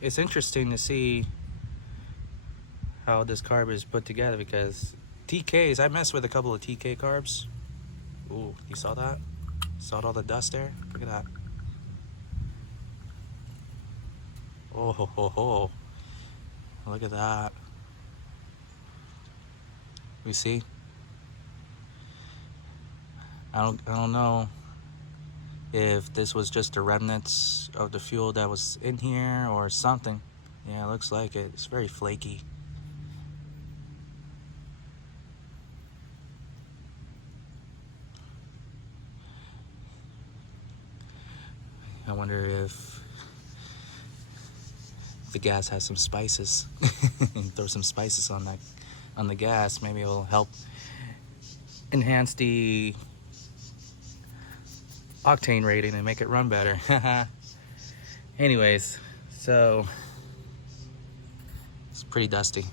it's interesting to see how this carb is put together, because TKs, I messed with a couple of TK carbs. Ooh, you saw that? Saw all the dust there? Look at that. Oh ho ho ho. Look at that. You see? I don't know if this was just the remnants of the fuel that was in here or something. Yeah, it looks like it. It's very flaky. I wonder if the gas has some spices. Throw some spices on that, on the gas. Maybe it'll help enhance the octane rating and make it run better. Anyways, so it's pretty dusty.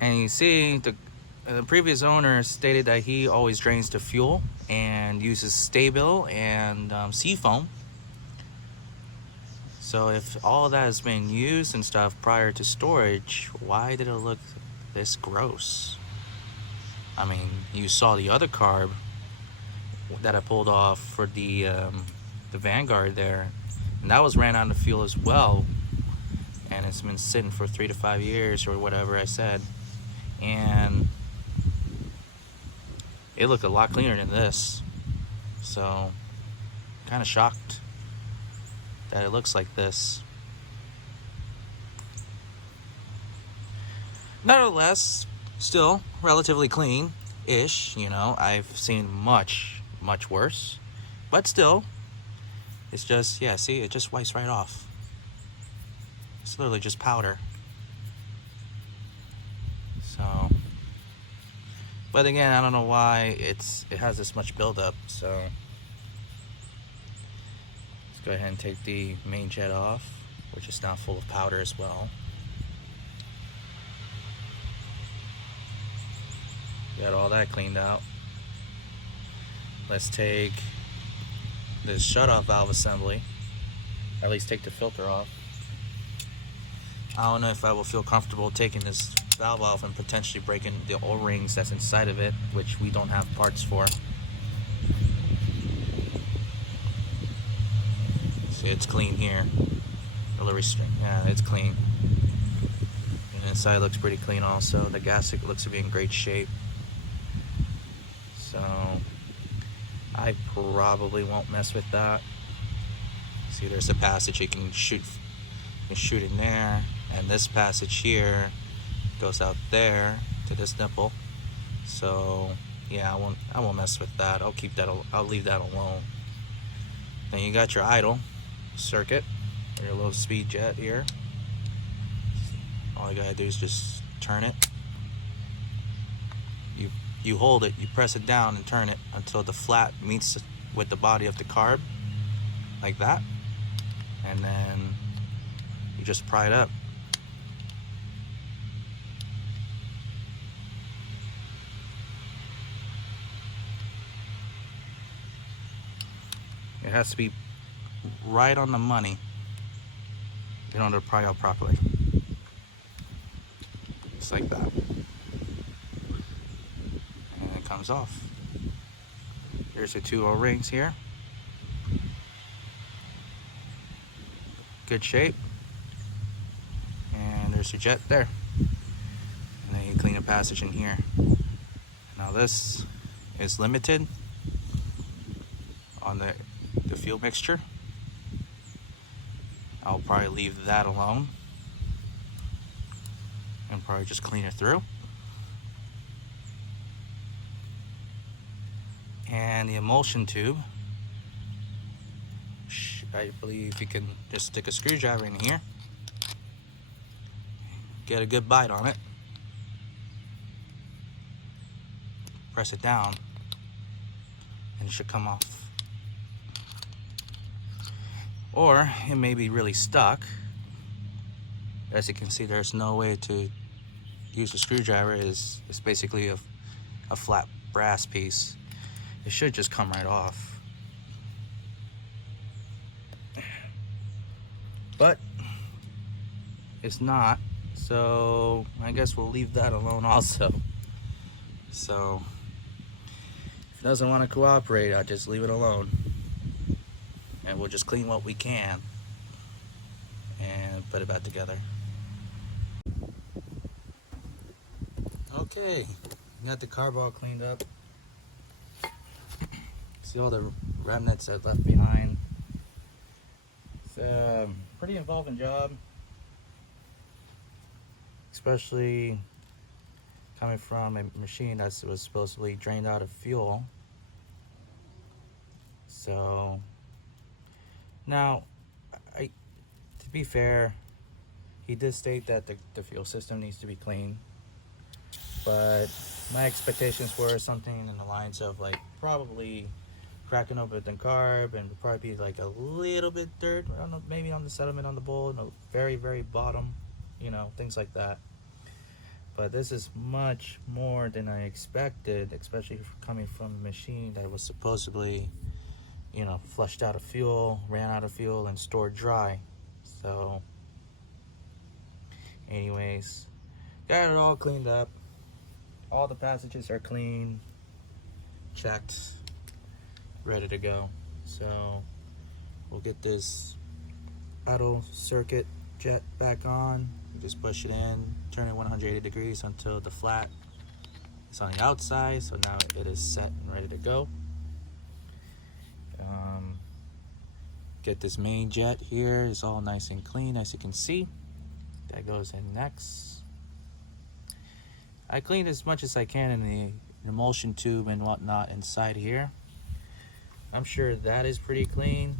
And you see the previous owner stated that he always drains the fuel and uses Stabil and seafoam. So if all of that has been used and stuff prior to storage, why did it look this gross? I mean, you saw the other carb that I pulled off for the Vanguard there, and that was ran out of fuel as well, and it's been sitting for 3 to 5 years or whatever I said, and it looked a lot cleaner than this. So kind of shocked that it looks like this. Nevertheless, still relatively clean-ish. You know, I've seen much worse, but still, it's just, yeah, see, it just wipes right off. It's literally just powder. So, but again, I don't know why it has this much buildup. So let's go ahead and take the main jet off, which is now full of powder as well. Got all that cleaned out. Let's take this shutoff valve assembly, or at least take the filter off. I don't know if I will feel comfortable taking this valve off and potentially breaking the O-rings that's inside of it, which we don't have parts for. See, it's clean here. Yeah, it's clean. And inside looks pretty clean also. The gasket looks to be in great shape. So I probably won't mess with that. See, there's a passage you can shoot in there, and this passage here goes out there to this nipple. So yeah, I won't mess with that. I'll leave that alone. Then you got your idle circuit, or your low speed jet here. All you gotta do is just turn it. You hold it, you press it down and turn it until the flat meets with the body of the carb, like that, and then you just pry it up. It has to be right on the money in order to pry out properly. Just like that. And it comes off. There's the two O-rings here. Good shape. And there's your jet there. And then you clean a passage in here. Now this is limited on the fuel mixture. I'll probably leave that alone and probably just clean it through. And the emulsion tube, I believe you can just stick a screwdriver in here, get a good bite on it, press it down, and it should come off. Or it may be really stuck. As you can see, there's no way to use a screwdriver. It's basically a flat brass piece. It should just come right off. But it's not, so I guess we'll leave that alone also. So if it doesn't want to cooperate, I'll just leave it alone. And we'll just clean what we can and put it back together. Okay, got the carb all cleaned up. See all the remnants I left behind. It's a pretty involving job, especially coming from a machine that was supposedly drained out of fuel. So now, to be fair, he did state that the fuel system needs to be clean, but my expectations were something in the lines of like probably cracking open the carb and probably be like a little bit dirt, I don't know, maybe on the sediment on the bowl, in the very, very bottom, you know, things like that. But this is much more than I expected, especially coming from a machine that was supposedly, you know, flushed out of fuel, ran out of fuel, and stored dry. So anyways, got it all cleaned up. All the passages are clean, checked, ready to go. So we'll get this auto circuit jet back on. You just push it in, turn it 180 degrees until the flat is on the outside. So now it is set and ready to go. Get this main jet here. It's all nice and clean, as you can see. That goes in next. I cleaned as much as I can in the emulsion tube and whatnot inside here. I'm sure that is pretty clean.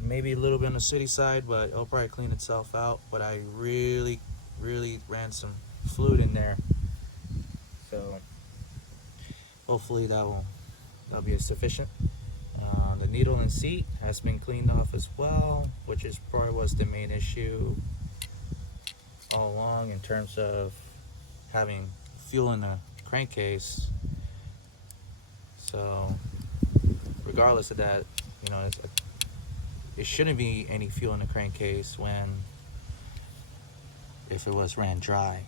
Maybe a little bit on the city side, but it'll probably clean itself out. But I really ran some fluid in there, so hopefully that'll be sufficient. The needle and seat has been cleaned off as well, which is probably was the main issue all along in terms of having fuel in the crankcase. So regardless of that, you know, it shouldn't be any fuel in the crankcase if it was ran dry.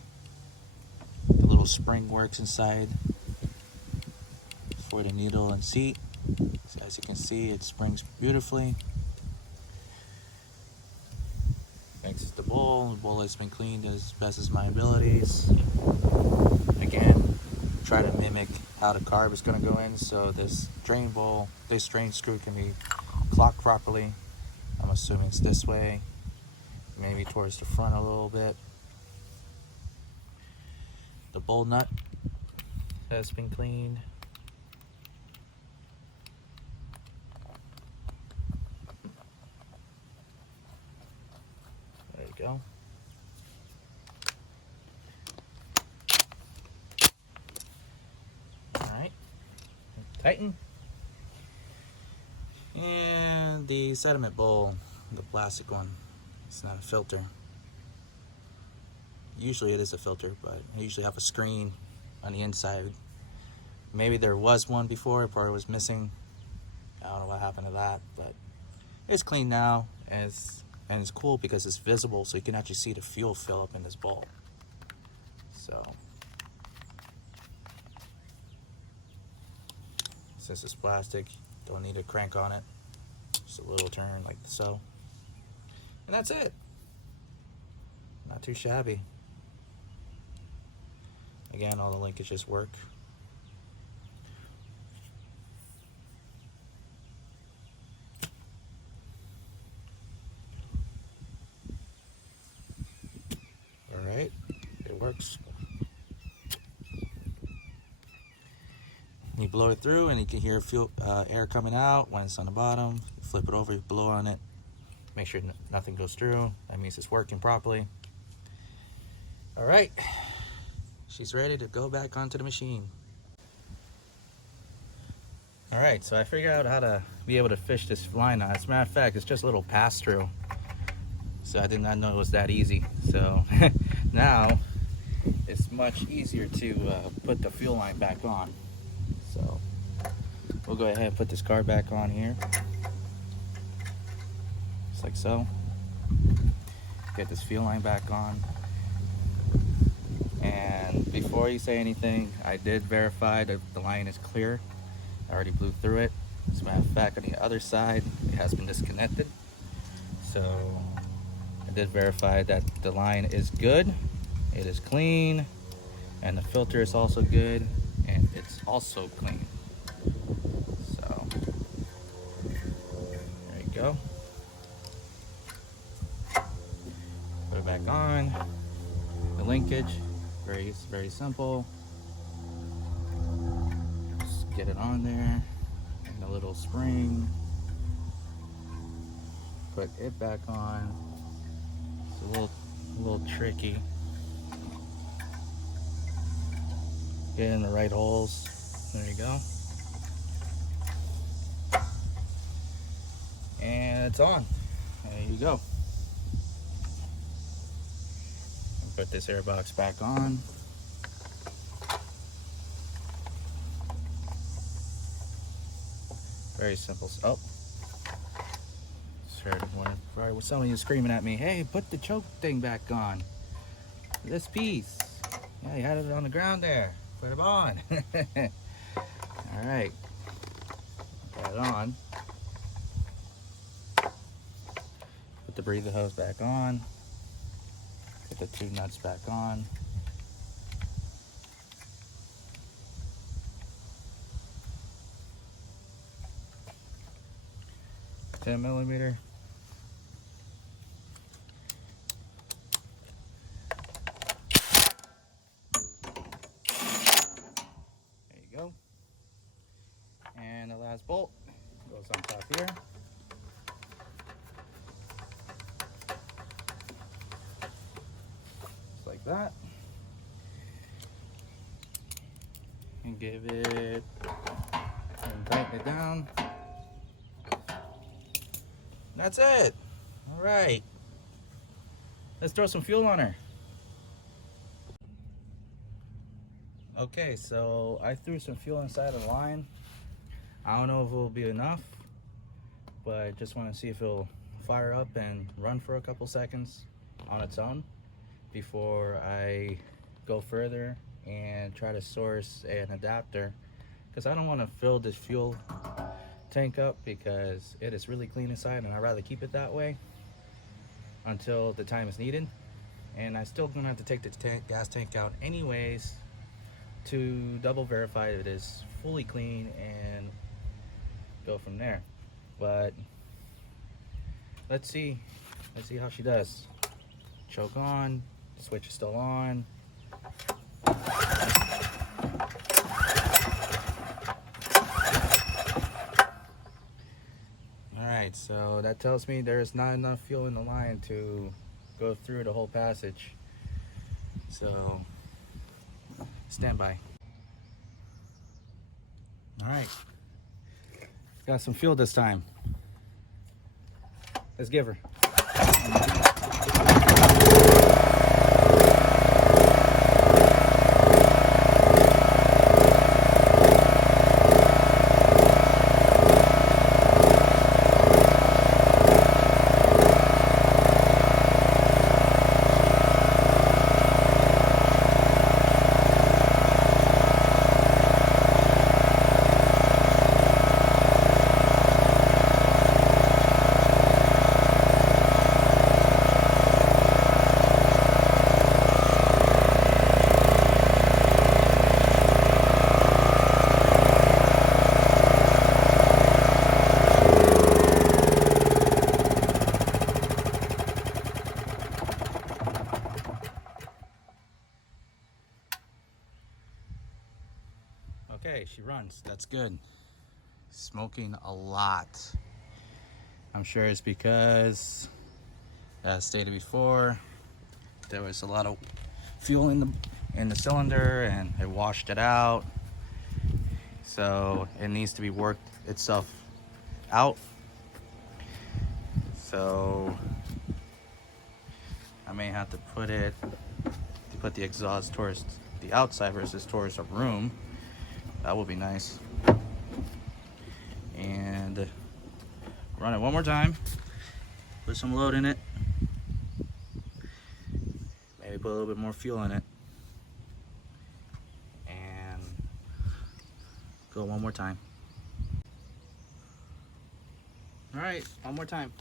The little spring works inside for the needle and seat. So as you can see, it springs beautifully. Next is the bowl. The bowl has been cleaned as best as my abilities. Again, try to mimic how the carb is going to go in, so this drain screw can be clocked properly. I'm assuming it's this way, maybe towards the front a little bit. The bowl nut has been cleaned. There you go. Alright, tighten. And the sediment bowl, the plastic one, it's not a filter. Usually it is a filter, but I usually have a screen on the inside. Maybe there was one before, probably was missing. I don't know what happened to that, but it's clean now, and it's cool because it's visible, so you can actually see the fuel fill up in this bowl. So since it's plastic, don't need a crank on it. Just a little turn like so. And that's it. Not too shabby. Again, all the linkages work. Alright, it works. You blow it through and you can hear air coming out when it's on the bottom. Flip it over, you blow on it, make sure nothing goes through. That means it's working properly. All right, she's ready to go back onto the machine. All right, so I figured out how to be able to fish this line out. As a matter of fact, it's just a little pass-through. So I did not know it was that easy. So now it's much easier to put the fuel line back on. So we'll go ahead and put this car back on here. Just like so. Get this fuel line back on. And before you say anything, I did verify that the line is clear. I already blew through it. As a matter of fact, on the other side, it has been disconnected. So I did verify that the line is good. It is clean. And the filter is also good. And it's also clean. So there you go. Put it back on. The linkage, very simple. Just get it on there. And a little spring. Put it back on. It's a little tricky. Get in the right holes. There you go. And it's on. There you go. Put this air box back on. Very simple. Oh. Just heard one. Some of you screaming at me, hey, put the choke thing back on. This piece. Yeah, you had it on the ground there. Put it on. All right. Got it on. Put the breather hose back on. Put the two nuts back on. $10mm. like that. And give it, and tighten it down. That's it. All right. Let's throw some fuel on her. Okay, so I threw some fuel inside the line. I don't know if it will be enough, but I just want to see if it'll fire up and run for a couple seconds on its own before I go further and try to source an adapter, because I don't want to fill this fuel tank up because it is really clean inside, and I'd rather keep it that way until the time is needed. And I still gonna have to take the gas tank out anyways to double verify that it is fully clean and go from there. But let's see how she does. Choke on, switch is still on. Alright, so that tells me there's not enough fuel in the line to go through the whole passage. So stand by. Alright, got some fuel this time. Let's give her. Okay, she runs. That's good. Smoking a lot. I'm sure it's because, as stated before, there was a lot of fuel in the cylinder and it washed it out. So it needs to be worked itself out. So I may have to put the exhaust towards the outside versus towards a room. That would be nice. And run it one more time. Put some load in it. Maybe put a little bit more fuel in it. And go one more time. All right, one more time.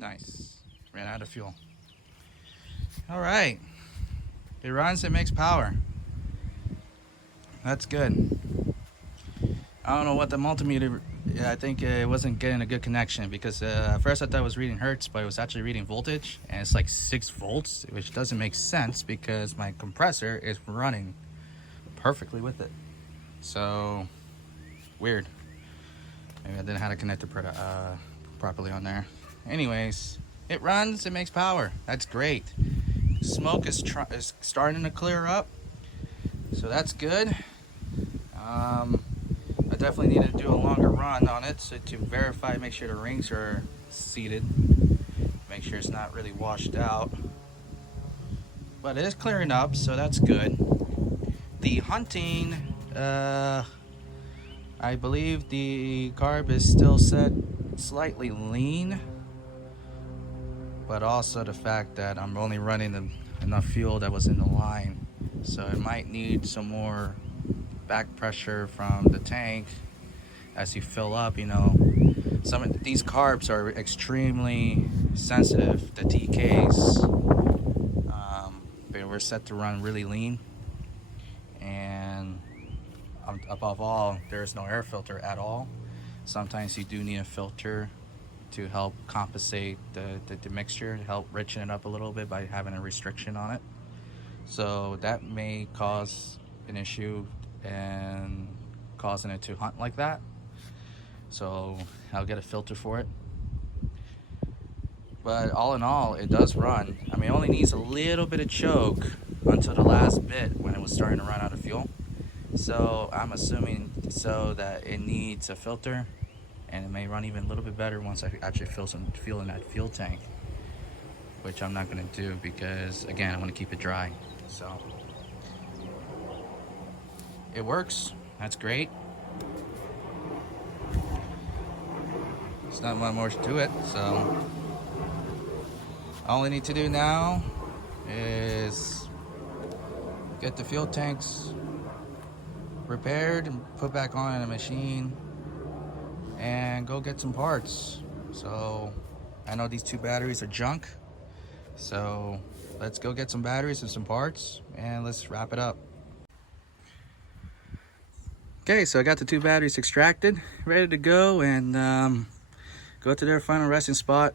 Nice. Ran out of fuel. All right. It runs, it makes power. That's good. I don't know what the multimeter, I think it wasn't getting a good connection because at first I thought it was reading hertz, but it was actually reading voltage, and it's like 6 volts, which doesn't make sense because my compressor is running perfectly with it. So, weird. Maybe I didn't know how to connect it properly on there. Anyways, it runs, it makes power. That's great. Smoke is starting to clear up, so that's good. I definitely need to do a longer run on it to verify, make sure the rings are seated, make sure it's not really washed out. But it is clearing up, so that's good. The hunting, I believe the carb is still set slightly lean, but also the fact that I'm only running enough fuel that was in the line, so it might need some more back pressure from the tank as you fill up. You know, some of these carbs are extremely sensitive. The TKs, they were set to run really lean, and above all, there's no air filter at all. Sometimes you do need a filter to help compensate the mixture, to help richen it up a little bit by having a restriction on it. So that may cause an issue and causing it to hunt like that. So I'll get a filter for it. But all in all, it does run. I mean, it only needs a little bit of choke until the last bit when it was starting to run out of fuel. So I'm assuming so that it needs a filter, and it may run even a little bit better once I actually feel some fuel in that fuel tank, which I'm not going to do because, again, I want to keep it dry. So it works. That's great. There's not much more to it, so all I need to do now is get the fuel tanks repaired and put back on in a machine and go get some parts. So I know these 2 batteries are junk, so let's go get some batteries and some parts and let's wrap it up. Okay, so I got the 2 batteries extracted, ready to go, and go to their final resting spot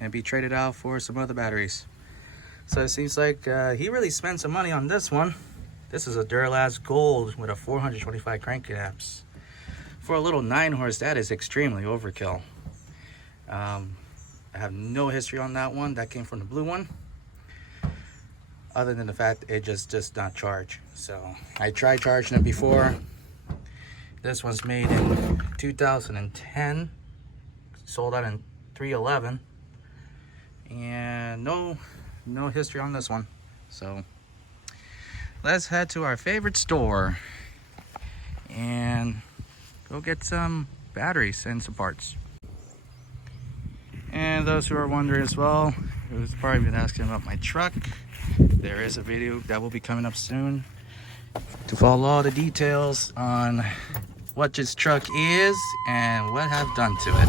and be traded out for some other batteries. So it seems like he really spent some money on this one. This is a Duralast Gold with a 425 crankshaft. For a little 9-horse, that is extremely overkill. I have no history on that one. That came from the blue one, other than the fact it just does not charge. So I tried charging it before. This one's made in 2010, sold out in 311, and no history on this one. So let's head to our favorite store and go get some batteries and some parts. And those who are wondering as well, who's probably been asking about my truck, there is a video that will be coming up soon to follow all the details on what this truck is and what I've done to it.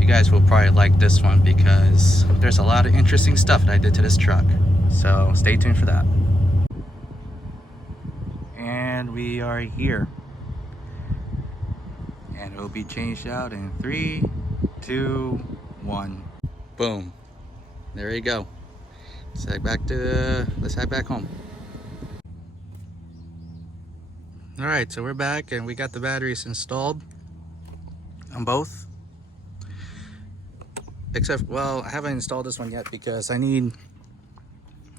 You guys will probably like this one because there's a lot of interesting stuff that I did to this truck. So stay tuned for that. And we are here. And it will be changed out in 3, 2, 1. Boom. There you go. Let's head back home. Alright, so we're back and we got the batteries installed on both. Except, well, I haven't installed this one yet because I need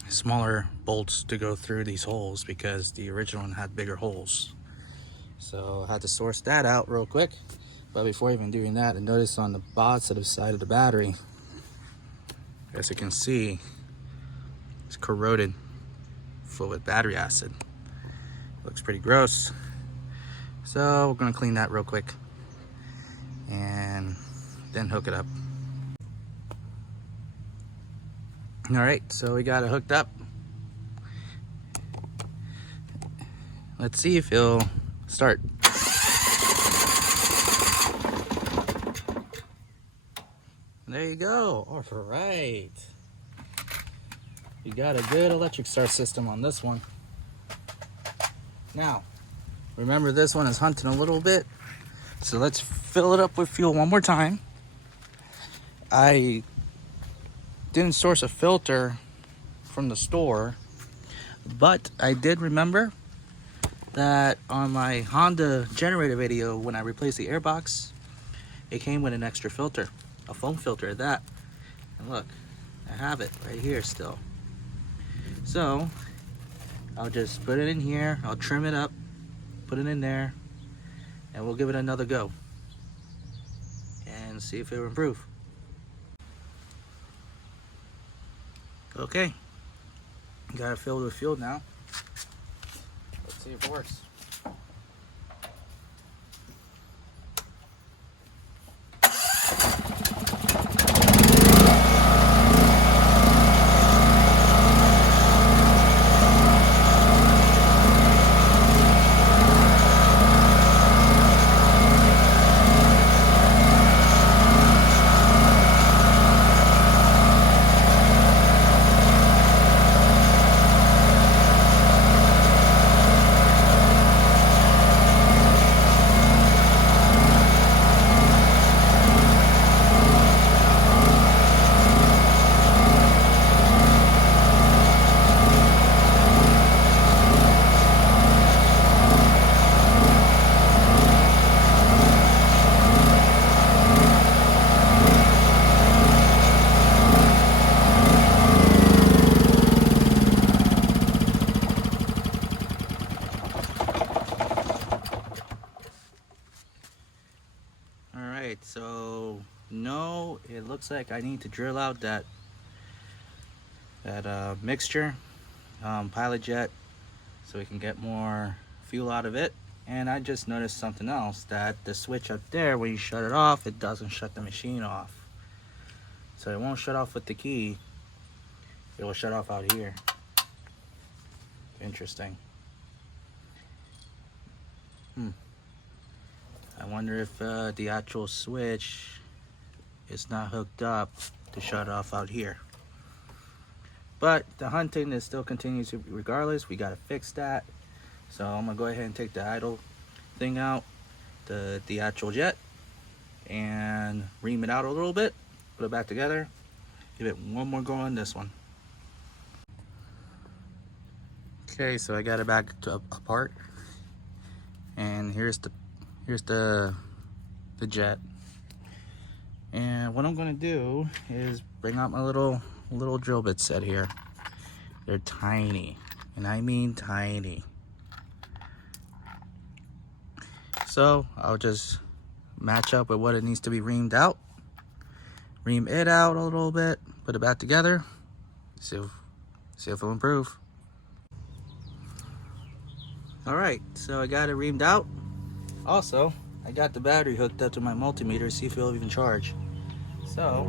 smaller bolts to go through these holes because the original one had bigger holes. So I had to source that out real quick. But before even doing that, I noticed on the positive side of the battery, as you can see, it's corroded full with battery acid. Looks pretty gross. So we're gonna clean that real quick and then hook it up. All right, so we got it hooked up. Let's see if it'll start. There There you go. All right. You got a good electric start system on this one. Now, remember this one is hunting a little bit. So let's fill it up with fuel one more time. I didn't source a filter from the store, but I did remember that on my Honda generator video, when I replaced the airbox, it came with an extra filter, a foam filter at that. And look, I have it right here still. So I'll just put it in here, I'll trim it up, put it in there, and we'll give it another go and see if it will improve. Okay, got it filled with fuel now. Let's see if it works. So no, it looks like I need to drill out that mixture, pilot jet, so we can get more fuel out of it. And I just noticed something else, that the switch up there, when you shut it off, it doesn't shut the machine off. So it won't shut off with the key, it will shut off out here. Interesting. I wonder if the actual switch is not hooked up to shut off out here. But the hunting is still continues regardless. We gotta fix that. So I'm gonna go ahead and take the idle thing out, the actual jet, and ream it out a little bit, put it back together, give it one more go on this one. Okay, so I got it back apart, and here's the jet. And what I'm gonna do is bring out my little drill bit set here. They're tiny, and I mean tiny. So I'll just match up with what it needs to be reamed out, ream it out a little bit, put it back together, see if it'll improve. All right, so I got it reamed out. Also, I got the battery hooked up to my multimeter, see if it'll even charge. So,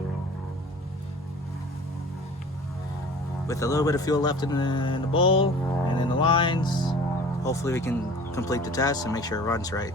with a little bit of fuel left in the bowl and in the lines, hopefully we can complete the test and make sure it runs right.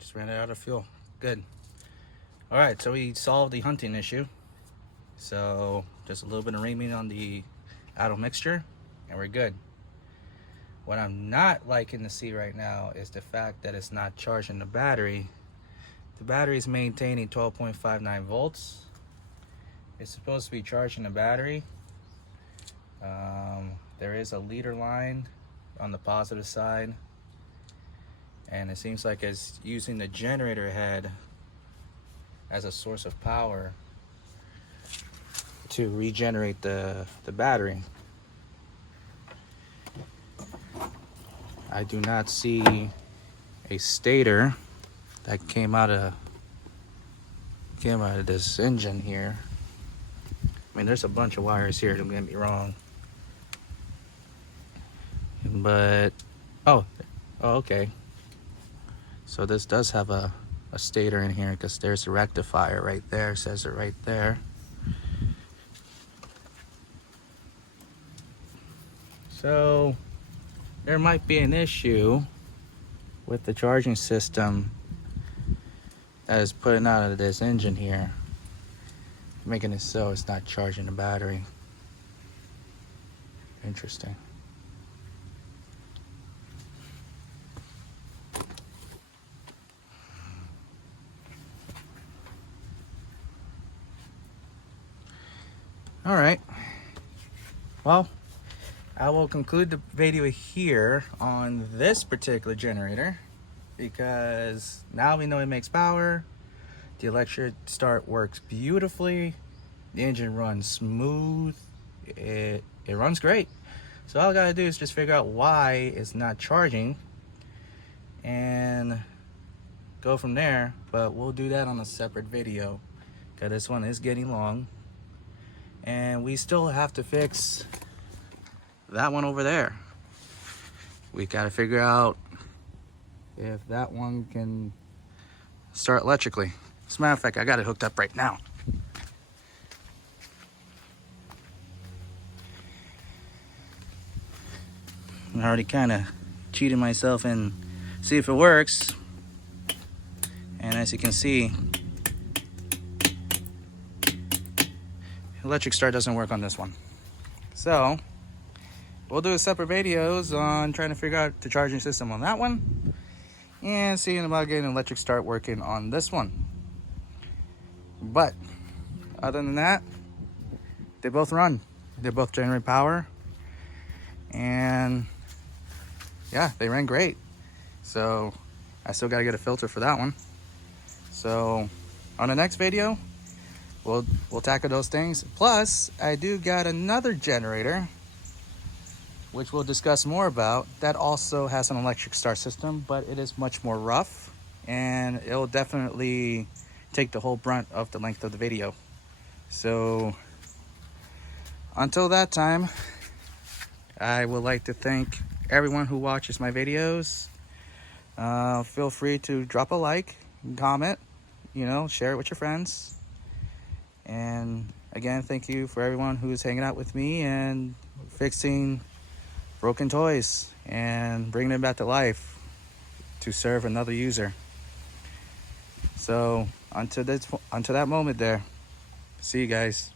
just ran out of fuel. Good. All right, so we solved the hunting issue. So just a little bit of reaming on the idle mixture and we're good. What I'm not liking to see right now is the fact that it's not charging the battery. The battery is maintaining 12.59 volts. It's supposed to be charging the battery. There is a leader line on the positive side, and it seems like it's using the generator head as a source of power to regenerate the battery. I do not see a stator that came out of this engine here. I mean, there's a bunch of wires here, don't get me wrong. But, oh, okay. So this does have a stator in here because there's a rectifier right there, says it right there. So there might be an issue with the charging system that is putting out of this engine here, making it so it's not charging the battery. Interesting. All right, well, I will conclude the video here on this particular generator because now we know it makes power. The electric start works beautifully. The engine runs smooth. It runs great. So all I gotta do is just figure out why it's not charging and go from there. But we'll do that on a separate video because this one is getting long. And we still have to fix that one over there. We got to figure out if that one can start electrically. As a matter of fact, I got it hooked up right now. I already kind of cheated myself and see if it works. And as you can see, electric start doesn't work on this one. So we'll do a separate videos on trying to figure out the charging system on that one and seeing about getting electric start working on this one. But other than that, they both run. They both generate power. And yeah, they ran great. So I still got to get a filter for that one. So on the next video, we'll tackle those things. Plus, I do got another generator, which we'll discuss more about, that also has an electric start system, but it is much more rough, and it'll definitely take the whole brunt of the length of the video. So, until that time, I would like to thank everyone who watches my videos. Feel free to drop a like, comment, share it with your friends. And again, thank you for everyone who's hanging out with me and fixing broken toys and bringing them back to life to serve another user. So until that moment there, see you guys.